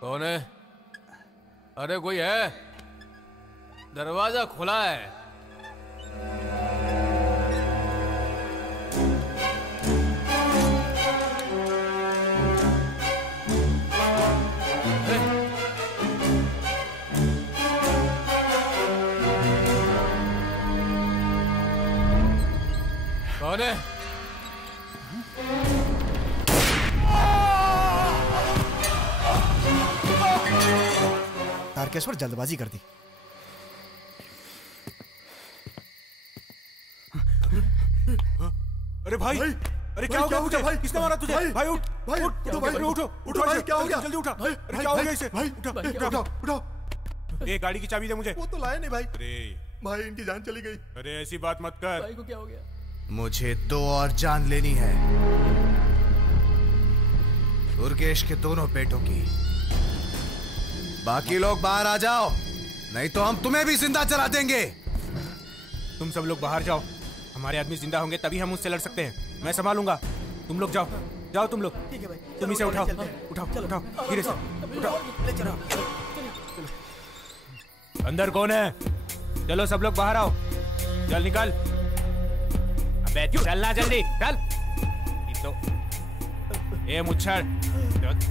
कौन है? अरे कोई है? दरवाजा खुला है। कौन है? तारकेश्वर जल्दबाजी कर दी। अरे भाई, अरे क्या हो गया तुझे? भाई किसने मारा तुझे? भाई उठ, भाई उठ, उठो भाई, उठो, उठो भाई, क्या हो गया? जल्दी उठा। अरे क्या हो गया इसे? भाई उठो, उठो। ये गाड़ी की चाबी दे मुझे। वो तो लाया नहीं भाई। अरे भाई इनकी जान चली गई। अरे ऐसी बात मत कर। भाई को क्या हो गया? मुझे 2 और जान लेनी है, दुर्गेश के दोनों बेटों की। बाकी लोग बाहर आ जाओ, नहीं तो हम तुम्हें भी जिंदा जला देंगे। तुम सब लोग बाहर जाओ, हमारे आदमी जिंदा होंगे तभी हम उससे लड़ सकते हैं। मैं संभालूंगा, तुम लोग जाओ, जाओ तुम लोग। ठीक है भाई, तुम इसे उठाओ, उठाओ, उठाओ, धीरे से उठाओ। अंदर कौन है? चलो सब लोग बाहर आओ। चल निकल, अबे चलना जल्दी, चल। तो ए मुच्छर,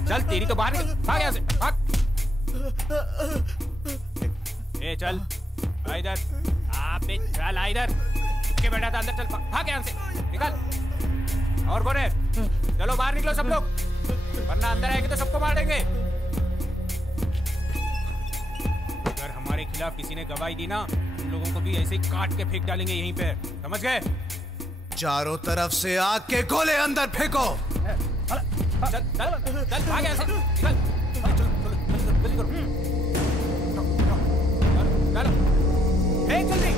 चल तेरी तो बाहर निकल, भाग यहाँ से, भाग। ए चल, आ इधर, अबे चल आ इधर, चुपके बैठा था अंदर, चल भाग यहाँ से, निकल। और कौन है? चलो बाहर निकलो सब लोग, वरना अंदर आएंगे तो सबको मार देंगे। अगर हमारे खिलाफ किसी ने गवाही दी ना, तुम लोगों को भी ऐसे ही काट के फेंक डालेंगे यहीं पे, समझ गए? चारों तरफ से आग के गोले अंदर फेंको। चल चल चल भाग यहाँ से, निकल। चलो जल्दी करो, चलो फेंक जल्दी।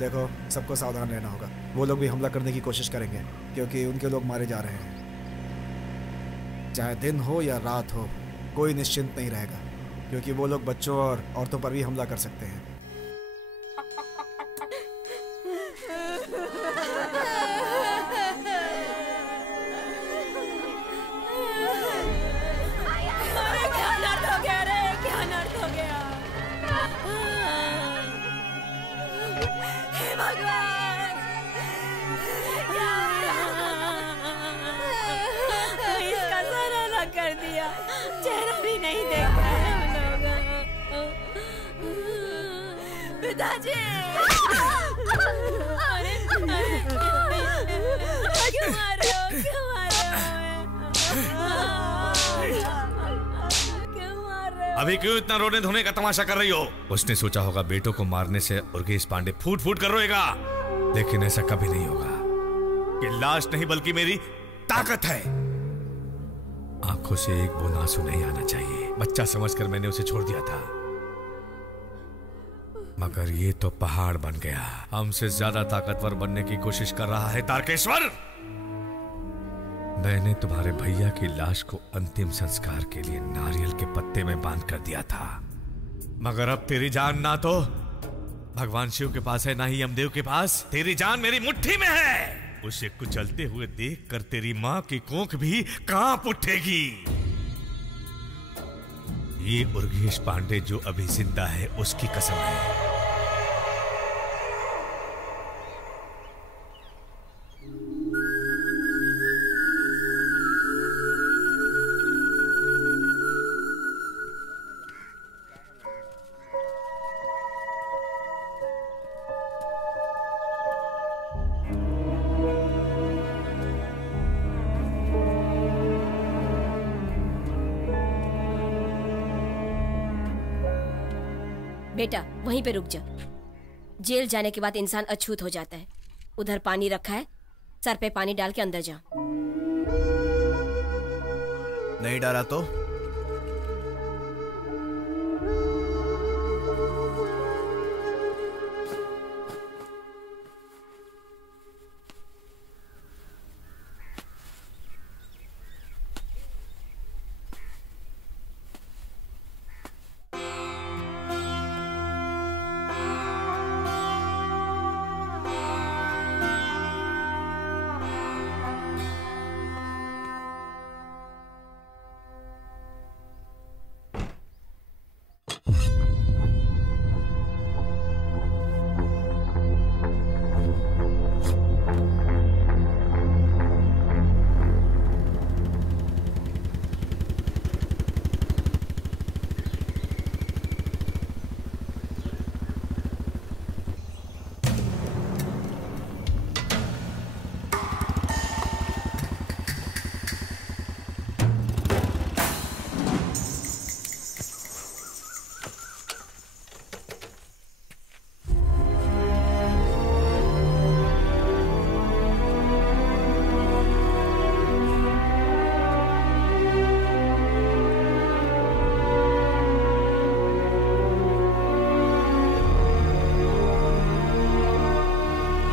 देखो, सबको सावधान रहना होगा। वो लोग भी हमला करने की कोशिश करेंगे क्योंकि उनके लोग मारे जा रहे हैं। चाहे दिन हो या रात हो, कोई निश्चिंत नहीं रहेगा क्योंकि वो लोग बच्चों और औरतों पर भी हमला कर सकते हैं। चेहरा भी नहीं देख रहे हम लोग। पिताजी, अरे क्यों मार रहे हो? क्यों मार रहे हो? अभी क्यों इतना रोने धोने का तमाशा कर रही हो? उसने सोचा होगा बेटों को मारने से उर्गेश पांडे फूट फूट कर रोएगा, लेकिन ऐसा कभी नहीं होगा। कि लाश नहीं बल्कि मेरी ताकत है। आंखों से एक बूंद आंसू नहीं आना चाहिए। बच्चा समझकर मैंने उसे छोड़ दिया था, मगर ये तो पहाड़ बन गया। हमसे ज्यादा ताकतवर बनने की कोशिश कर रहा है तारकेश्वर। मैंने तुम्हारे भैया की लाश को अंतिम संस्कार के लिए नारियल के पत्ते में बांध कर दिया था, मगर अब तेरी जान ना तो भगवान शिव के पास है, ना ही यमदेव के पास। तेरी जान मेरी मुट्ठी में है। उसे कुचलते हुए देखकर तेरी मां की कोंख भी कांप उठेगी। ये उर्गेश पांडे जो अभी जिंदा है उसकी कसम है। बेटा वहीं पे रुक जा। जेल जाने के बाद इंसान अछूत हो जाता है। उधर पानी रखा है, सर पे पानी डाल के अंदर जा। नहीं डाला तो?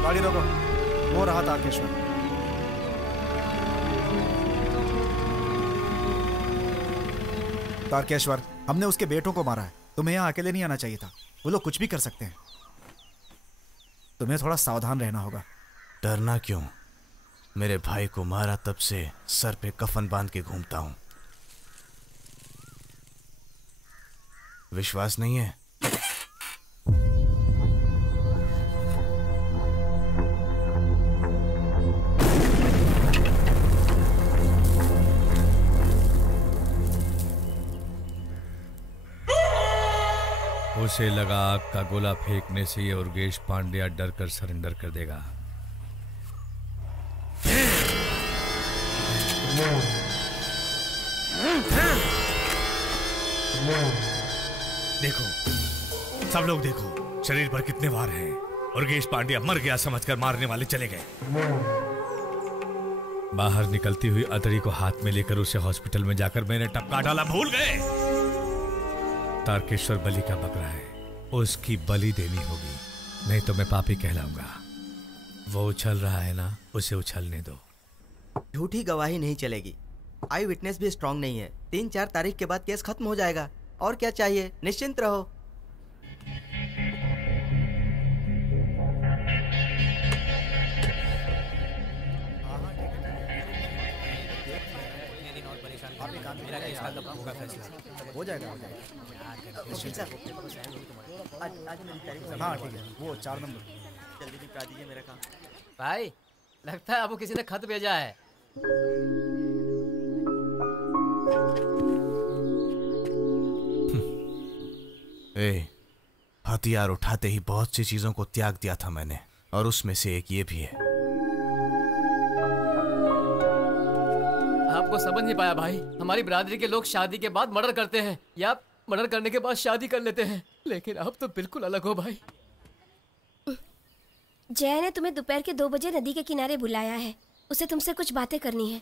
गाड़ी रोको। वो रहा तारकेश्वर। तारकेश्वर, हमने उसके बेटों को मारा है। तुम्हें यहाँ अकेले नहीं आना चाहिए था। वो लोग कुछ भी कर सकते हैं। तुम्हें थोड़ा सावधान रहना होगा। डरना क्यों? मेरे भाई को मारा तब से सर पे कफन बांध के घूमता हूं। विश्वास नहीं है? उसे लगा आग का गोला फेंकने से ये उर्गेश पांड्या डर कर सरेंडर कर देगा। देखो, सब लोग देखो, शरीर पर कितने वार हैं। उर्गेश पांड्या मर गया समझकर मारने वाले चले गए। बाहर निकलती हुई अतरी को हाथ में लेकर उसे हॉस्पिटल में जाकर मैंने टपका डाला, भूल गए। तारकेश्वर बलि का बकरा है, उसकी बलि देनी होगी। नहीं तो मैं पापी कहलाऊंगा। वो उछल रहा है ना, उसे उछलने दो। झूठी गवाही नहीं चलेगी। आई विटनेस भी स्ट्रांग नहीं है। 3-4 तारीख के बाद केस खत्म हो जाएगा। और क्या चाहिए, निश्चिंत रहो। हो जाएगा। हाँ ठीक है, वो 4 नंबर जल्दी निपटा दीजिए मेरा काम। भाई लगता है आपको किसी ने खत भेजा है। हथियार उठाते ही बहुत सी चीजों को त्याग दिया था मैंने, और उसमें से एक ये भी है। आपको समझ नहीं पाया भाई, हमारी बिरादरी के लोग शादी के बाद मर्डर करते हैं या मर्डर करने के बाद शादी कर लेते हैं, लेकिन आप तो बिल्कुल अलग हो भाई। जय ने तुम्हें दोपहर के 2 बजे नदी के किनारे बुलाया है। उसे तुमसे कुछ बातें करनी है।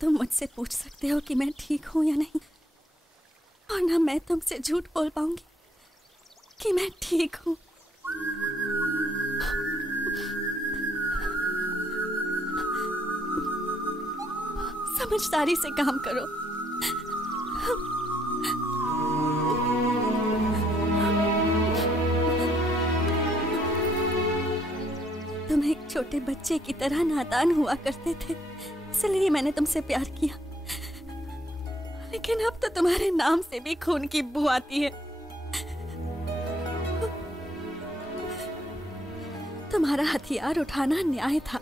तुम मुझसे पूछ सकते हो कि मैं ठीक हूं या नहीं, और ना मैं तुमसे झूठ बोल पाऊंगी कि मैं ठीक हूं। समझदारी से काम करो। तुम एक छोटे बच्चे की तरह नादान हुआ करते थे, इसलिए मैंने तुमसे प्यार किया। लेकिन अब तो तुम्हारे नाम से भी खून की बू आती है। तुम्हारा हथियार उठाना न्याय था।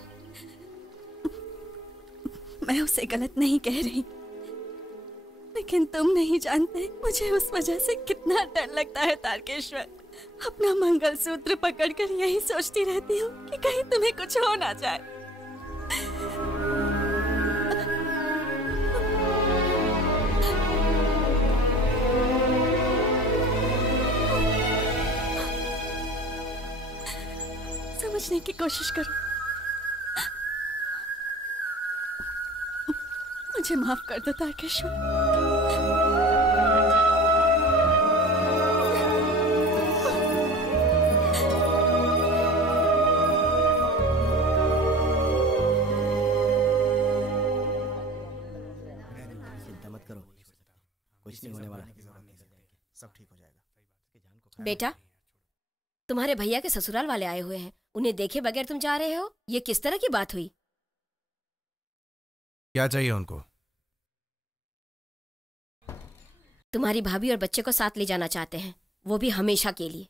मैं उसे गलत नहीं कह रही, लेकिन तुम नहीं जानते मुझे उस वजह से कितना डर लगता है तारकेश्वर। अपना मंगलसूत्र पकड़कर यही सोचती रहती हूँ कि कहीं तुम्हें कुछ हो ना जाए। समझने की कोशिश करो। मुझे माफ कर दो तारकेश्वर। कुछ नहीं होने वाला, सब ठीक हो जाएगा। बेटा, तुम्हारे भैया के ससुराल वाले आए हुए हैं। उन्हें देखे बगैर तुम जा रहे हो, ये किस तरह की बात हुई? क्या चाहिए उनको? तुम्हारी भाभी और बच्चे को साथ ले जाना चाहते हैं, वो भी हमेशा के लिए।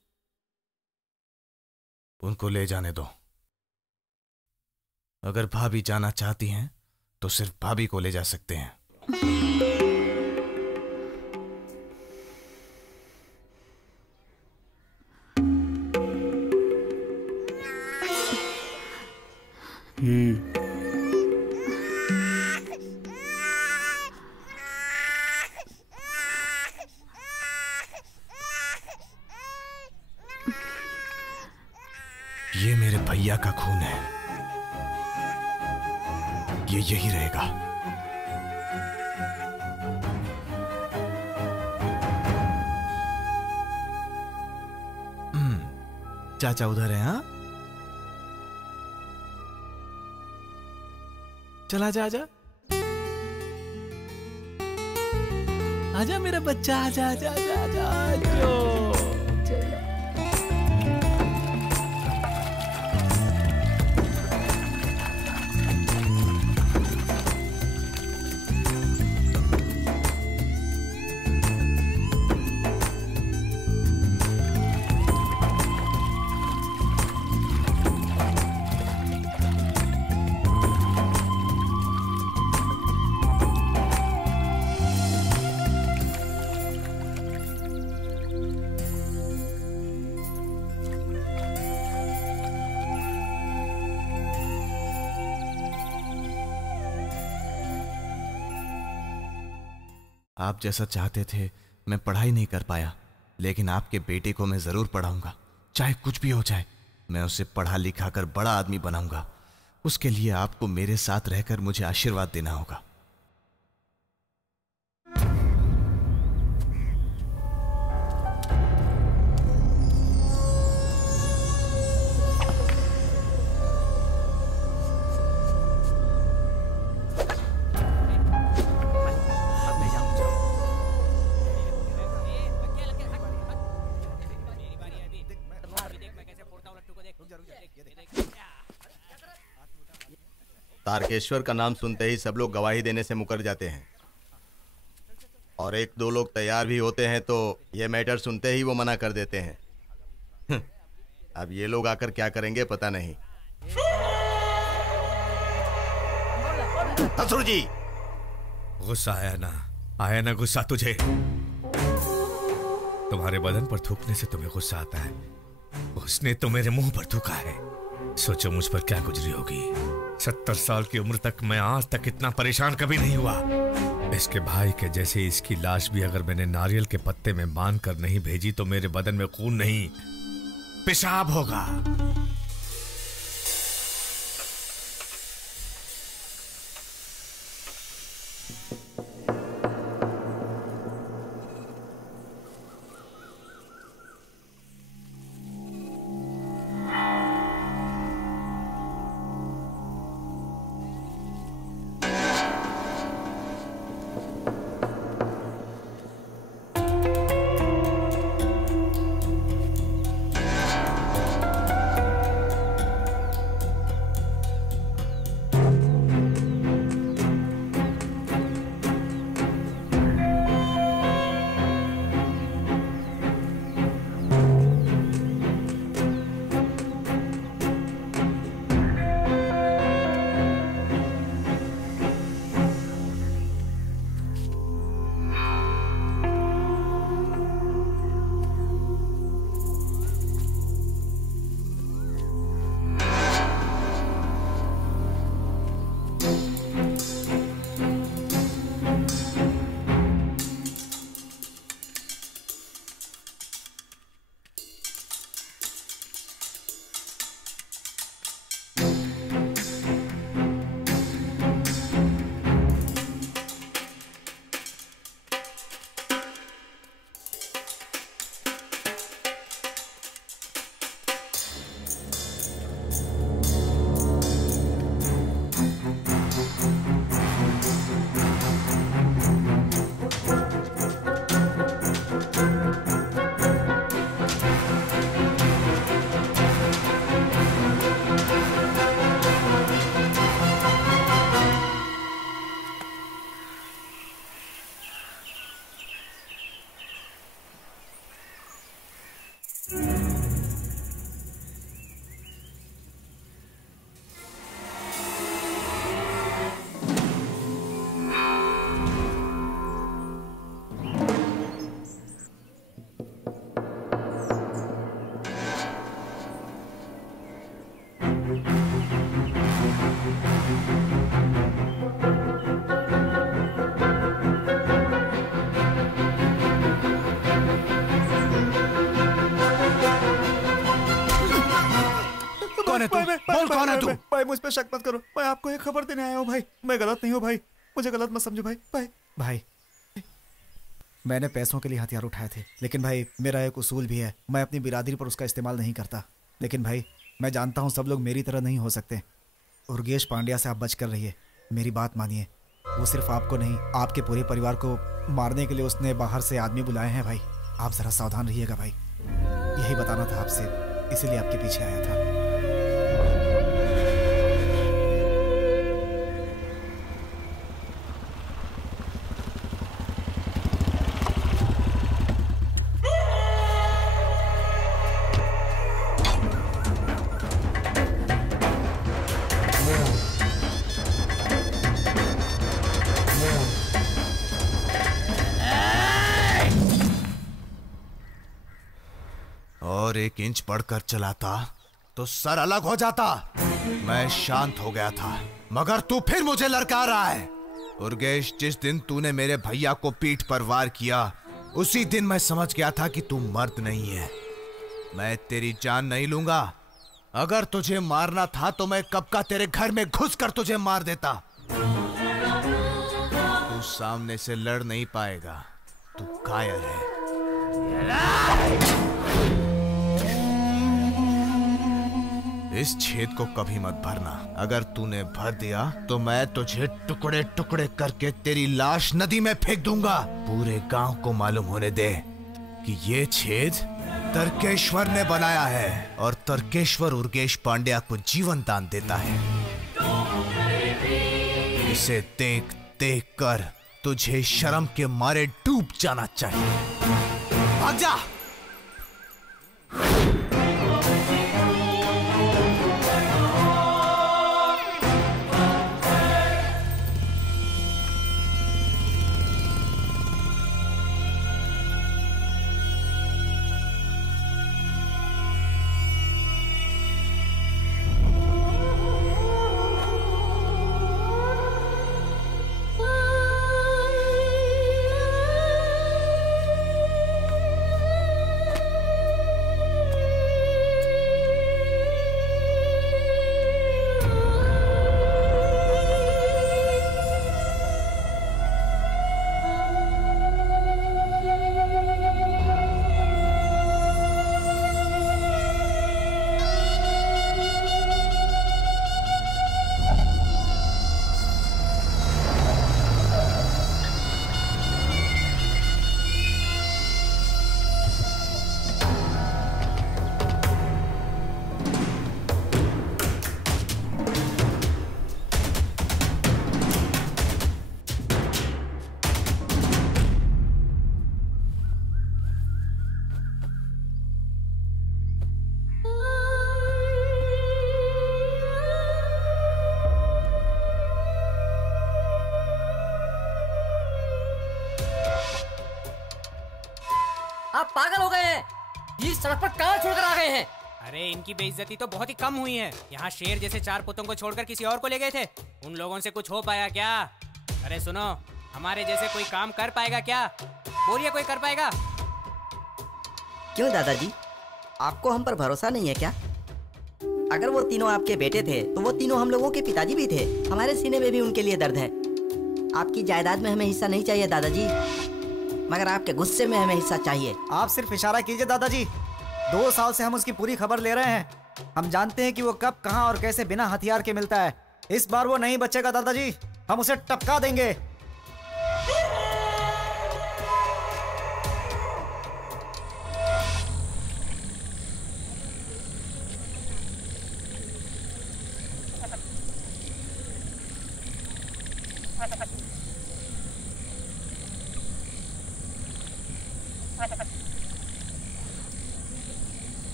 उनको ले जाने दो। अगर भाभी जाना चाहती हैं तो सिर्फ भाभी को ले जा सकते हैं। ये मेरे भैया का खून है, ये यही रहेगा। चाचा उधर है? हाँ, चला जा, आजा आजा मेरा बच्चा, आजा आजा आजा आजा, आजा। आप जैसा चाहते थे मैं पढ़ाई नहीं कर पाया, लेकिन आपके बेटे को मैं जरूर पढ़ाऊंगा, चाहे कुछ भी हो जाए। मैं उसे पढ़ा लिखा कर बड़ा आदमी बनाऊंगा। उसके लिए आपको मेरे साथ रहकर मुझे आशीर्वाद देना होगा। तारकेश्वर का नाम सुनते ही सब लोग गवाही देने से मुकर जाते हैं, और एक दो लोग तैयार भी होते हैं तो ये मैटर सुनते ही वो मना कर देते हैं। अब ये लोग आकर क्या करेंगे पता नहीं। ससुर जी, गुस्सा आया ना गुस्सा तुझे? तुम्हारे बदन पर थूकने से तुम्हें गुस्सा आता है, उसने तो मेरे मुंह पर थूका है। सोचो मुझ पर क्या गुजरी होगी। 70 साल की उम्र तक मैं आज तक इतना परेशान कभी नहीं हुआ। इसके भाई के जैसे इसकी लाश भी अगर मैंने नारियल के पत्ते में बांध कर नहीं भेजी तो मेरे बदन में खून नहीं, पेशाब होगा। भाई मुझ पे शक मत करो, मैं आपको एक खबर देने आया हूँ भाई। मैं गलत नहीं हूँ भाई, मुझे गलत मत समझो भाई। भाई मैंने पैसों के लिए हथियार उठाए थे, लेकिन भाई मेरा एक उसूल भी है, मैं अपनी बिरादरी पर उसका इस्तेमाल नहीं करता। लेकिन भाई मैं जानता हूँ सब लोग मेरी तरह नहीं हो सकते। उर्गेश पांड्या से आप बच कर रहिए, मेरी बात मानिए। वो सिर्फ आपको नहीं, आपके पूरे परिवार को मारने के लिए उसने बाहर से आदमी बुलाए हैं भाई। आप जरा सावधान रहिएगा भाई, यही बताना था आपसे, इसीलिए आपके पीछे आया था। और 1 इंच बढ़कर चलाता तो सर अलग हो जाता। मैं शांत हो गया था, मगर तू फिर मुझे लड़का रहा है। उर्गेश, जिस दिन तूने मेरे भैया को पीठ पर वार किया उसी दिन मैं समझ गया था कि तू मर्द नहीं है। मैं तेरी जान नहीं लूंगा। अगर तुझे मारना था तो मैं कब का तेरे घर में घुसकर तुझे मार देता। तू सामने से लड़ नहीं पाएगा, तू कायर है। इस छेद को कभी मत भरना। अगर तूने भर दिया तो मैं तुझे टुकड़े टुकड़े करके तेरी लाश नदी में फेंक दूंगा। पूरे गांव को मालूम होने दे कि ये छेद तर्केश्वर ने बनाया है और तर्केश्वर उर्गेश पांड्या को जीवन दान देता है। इसे देख देख कर तुझे शर्म के मारे डूब जाना चाहिए। भाग जा। आप पागल हो गए हैं। ये सड़क पर कहाँ छोड़कर आ गए हैं? अरे इनकी बेइज्जती तो बहुत ही कम हुई है। यहाँ शेर जैसे 4 पुतों को छोड़कर किसी और को ले गए थे। उन लोगों से कुछ हो पाया क्या? अरे सुनो, हमारे जैसे कोई काम कर पाएगा क्या? बोलिए, कोई कर पाएगा? क्यों दादाजी, आपको हम पर भरोसा नहीं है क्या? अगर वो तीनों आपके बेटे थे तो वो तीनों हम लोगों के पिताजी भी थे। हमारे सीने में भी उनके लिए दर्द है। आपकी जायदाद में हमें हिस्सा नहीं चाहिए दादाजी, मगर आपके गुस्से में हमें हिस्सा चाहिए। आप सिर्फ इशारा कीजिए दादाजी। 2 साल से हम उसकी पूरी खबर ले रहे हैं। हम जानते हैं कि वो कब, कहां और कैसे बिना हथियार के मिलता है। इस बार वो नहीं बचेगा दादाजी, हम उसे टपका देंगे।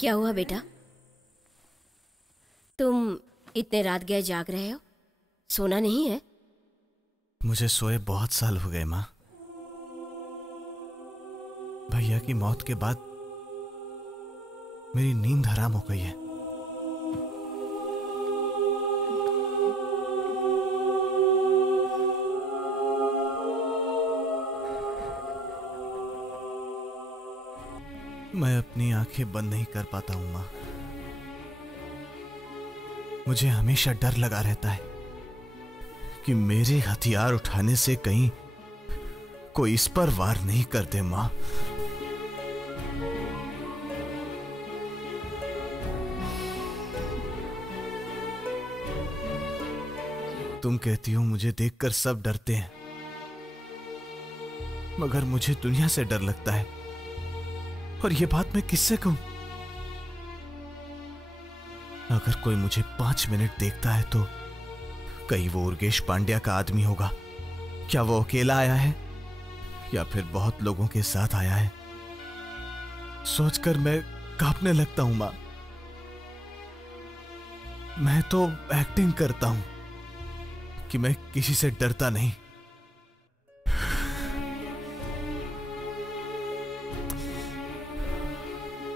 क्या हुआ बेटा? तुम इतने रात गए जाग रहे हो, सोना नहीं है? मुझे सोए बहुत साल हो गए माँ। भैया की मौत के बाद मेरी नींद हराम हो गई है। मैं अपनी आंखें बंद नहीं कर पाता हूं मां। मुझे हमेशा डर लगा रहता है कि मेरे हथियार उठाने से कहीं कोई इस पर वार नहीं कर दे मां। तुम कहती हो मुझे देखकर सब डरते हैं, मगर मुझे दुनिया से डर लगता है। और ये बात मैं किससे कहूं? अगर कोई मुझे 5 मिनट देखता है तो कहीं वो उर्गेश पांड्या का आदमी होगा। क्या वो अकेला आया है या फिर बहुत लोगों के साथ आया है? सोचकर मैं कांपने लगता हूं मां। मैं तो एक्टिंग करता हूं कि मैं किसी से डरता नहीं।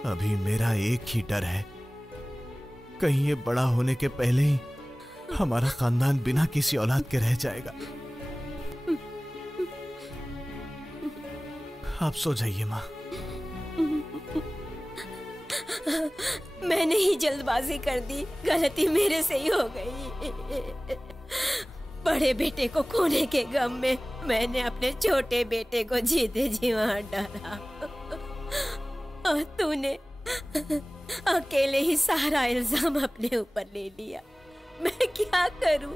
अभी मेरा एक ही डर है, कहीं ये बड़ा होने के पहले ही हमारा खानदान बिना किसी औलाद के रह जाएगा। आप सो जाइए मां। मैंने ही जल्दबाजी कर दी, गलती मेरे से ही हो गई। बड़े बेटे को खोने के गम में मैंने अपने छोटे बेटे को जीते जी मार डाला और तूने अकेले ही सारा इल्जाम अपने ऊपर ले लिया। मैं क्या करूं?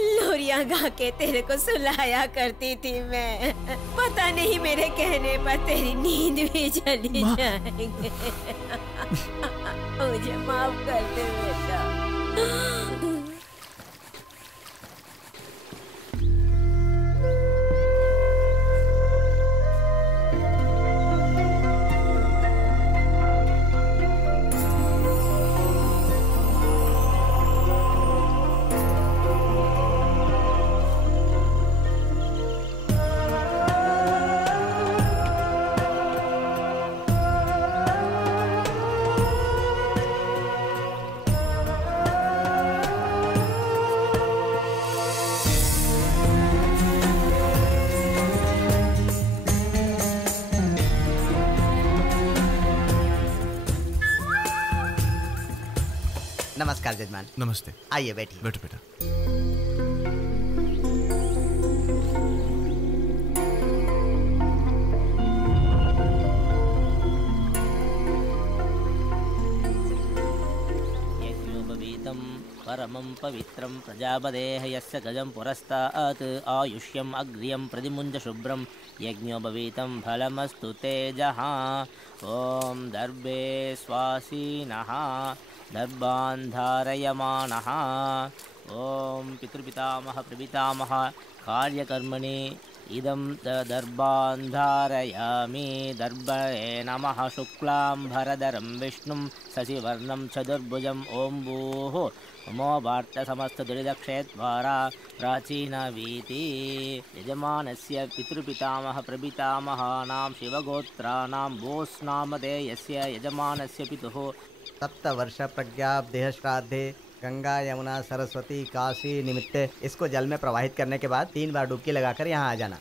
लोरियां गा के तेरे को सुलाया करती थी मैं। पता नहीं मेरे कहने पर तेरी नींद भी चली जाएगी। मुझे माफ कर दे बेटा। नमस्कार जजमान। नमस्ते। आइए बैठिए। बैठो बेटा। यज्ञोपवीतं परमं पवित्रं प्रजापतेः यस्य गजं पुरस्तात् आयुष्यम् अग्र्यं प्रतिमुञ्च शुभ्रं यज्ञोपवीतं फलमस्तु तेजः। ॐ दर्भे स्वासीनः दर्भान्धारयमाणः। ॐ पितृपितामह प्रपितामह कार्यकर्मणि इदं दर्भान्धारयामि। दर्भये नमः। शुक्लाम्भरधरं विष्णुं शशिवर्णं चतुर्भुजं। ॐ भूः नमो वार्तसमस्तदुरिदक्षेद्वारा प्राचीनवीति। यजमानस्य पितृपितामह प्रपितामहानां शिवगोत्राणां बोस्नामधेयस्य यजमानस्य पितुः सप्तवर्ष प्रज्ञादेह श्राद्धे गंगा यमुना सरस्वती काशी निमित्ते इसको जल में प्रवाहित करने के बाद 3 बार डुबकी लगाकर यहाँ आ जाना।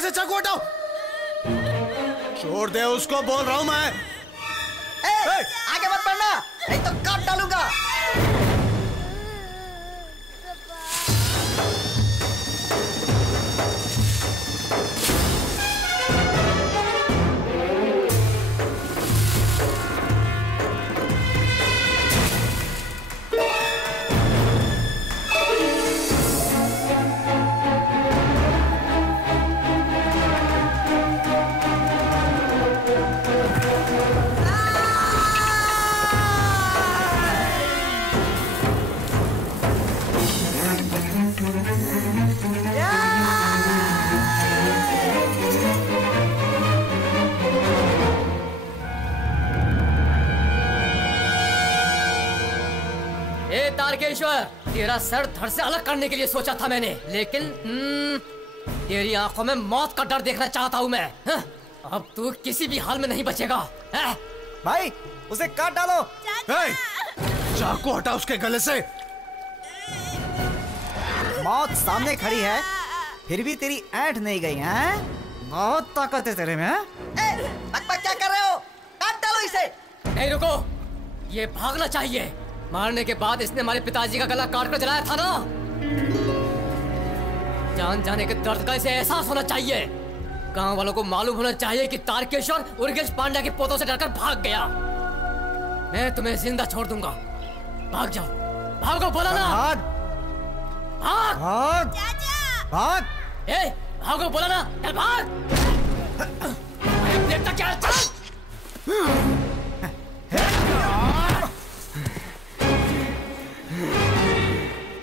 गले से चाकू हटाओ। छोड़ दे उसको, बोल रहा हूं मैं। आगे मत बढ़ना, नहीं तो काट डालूंगा। तारकेश्वर, तेरा सर धड़ से अलग करने के लिए सोचा था मैंने, लेकिन तेरी आंखों में मौत का डर देखना चाहता हूँ मैं। अब तू किसी भी हाल में नहीं बचेगा। भाई उसे काट डालो। चाकू हटा उसके गले से। मौत सामने खड़ी है, फिर भी तेरी ऐंठ नहीं गई है। बहुत ताकत है तेरे में। बकबक क्या कर रहे हो? काट डालो इसे। नहीं रुको, ये भागना चाहिए। मारने के बाद इसने हमारे पिताजी का गला काट कर जलाया था ना। जान जाने के दर्द का इसे एहसास होना चाहिए। गांव वालों को मालूम होना चाहिए कि तारकेश्वर उर्गेश पांड्या के पोतों से डरकर भाग गया। मैं तुम्हें जिंदा छोड़ दूंगा। भाग जाओ, भागो, बोला ना। भाग भाग भाग। ए, भागो, बोला ना। चल भाग। देखता क्या, चल।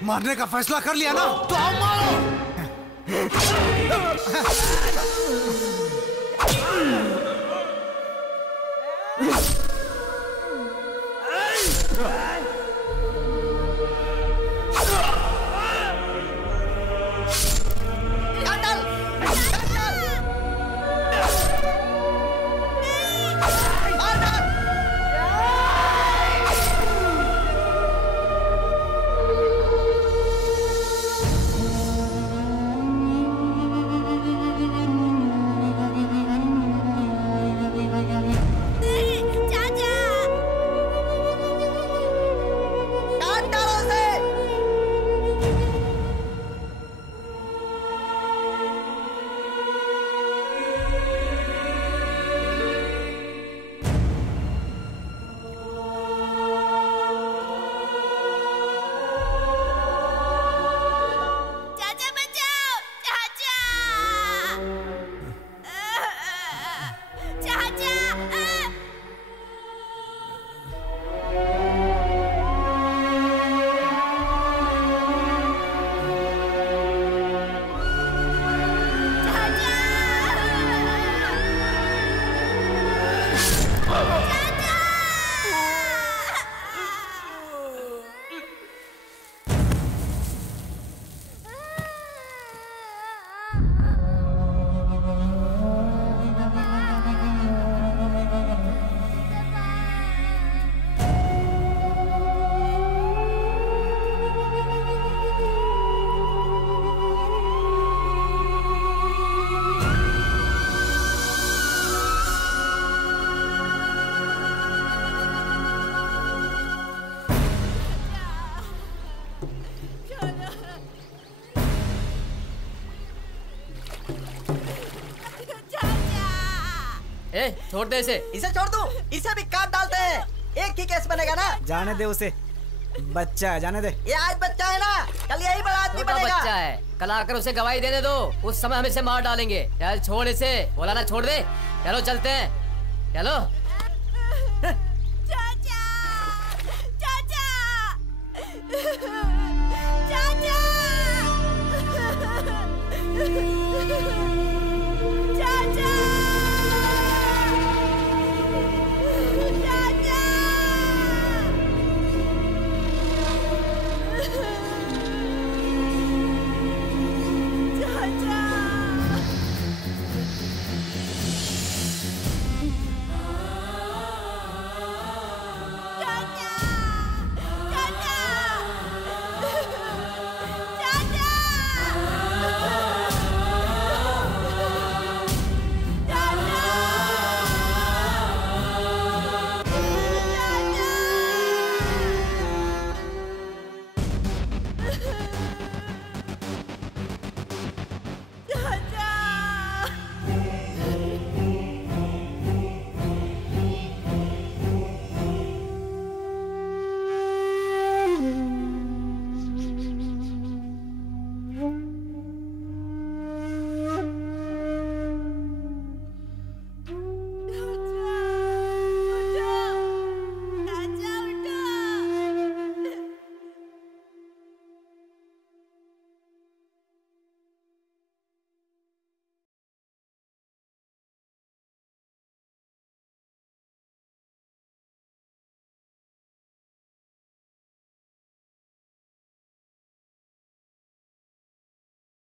मारने का फैसला कर लिया ना, तो आओ मारो। छोड़ दे इसे छोड़ दूं? इसे भी काट डालते हैं, एक ही केस बनेगा ना। जाने दे उसे, बच्चा है, जाने दे। ये आज बच्चा है ना, कल यही बड़ा आदमी बनेगा। बच्चा है, कल आकर उसे गवाही देने दो, उस समय हम इसे मार डालेंगे। चल छोड़ इसे, बोला ना छोड़ दे। चलो चलते हैं, चलो।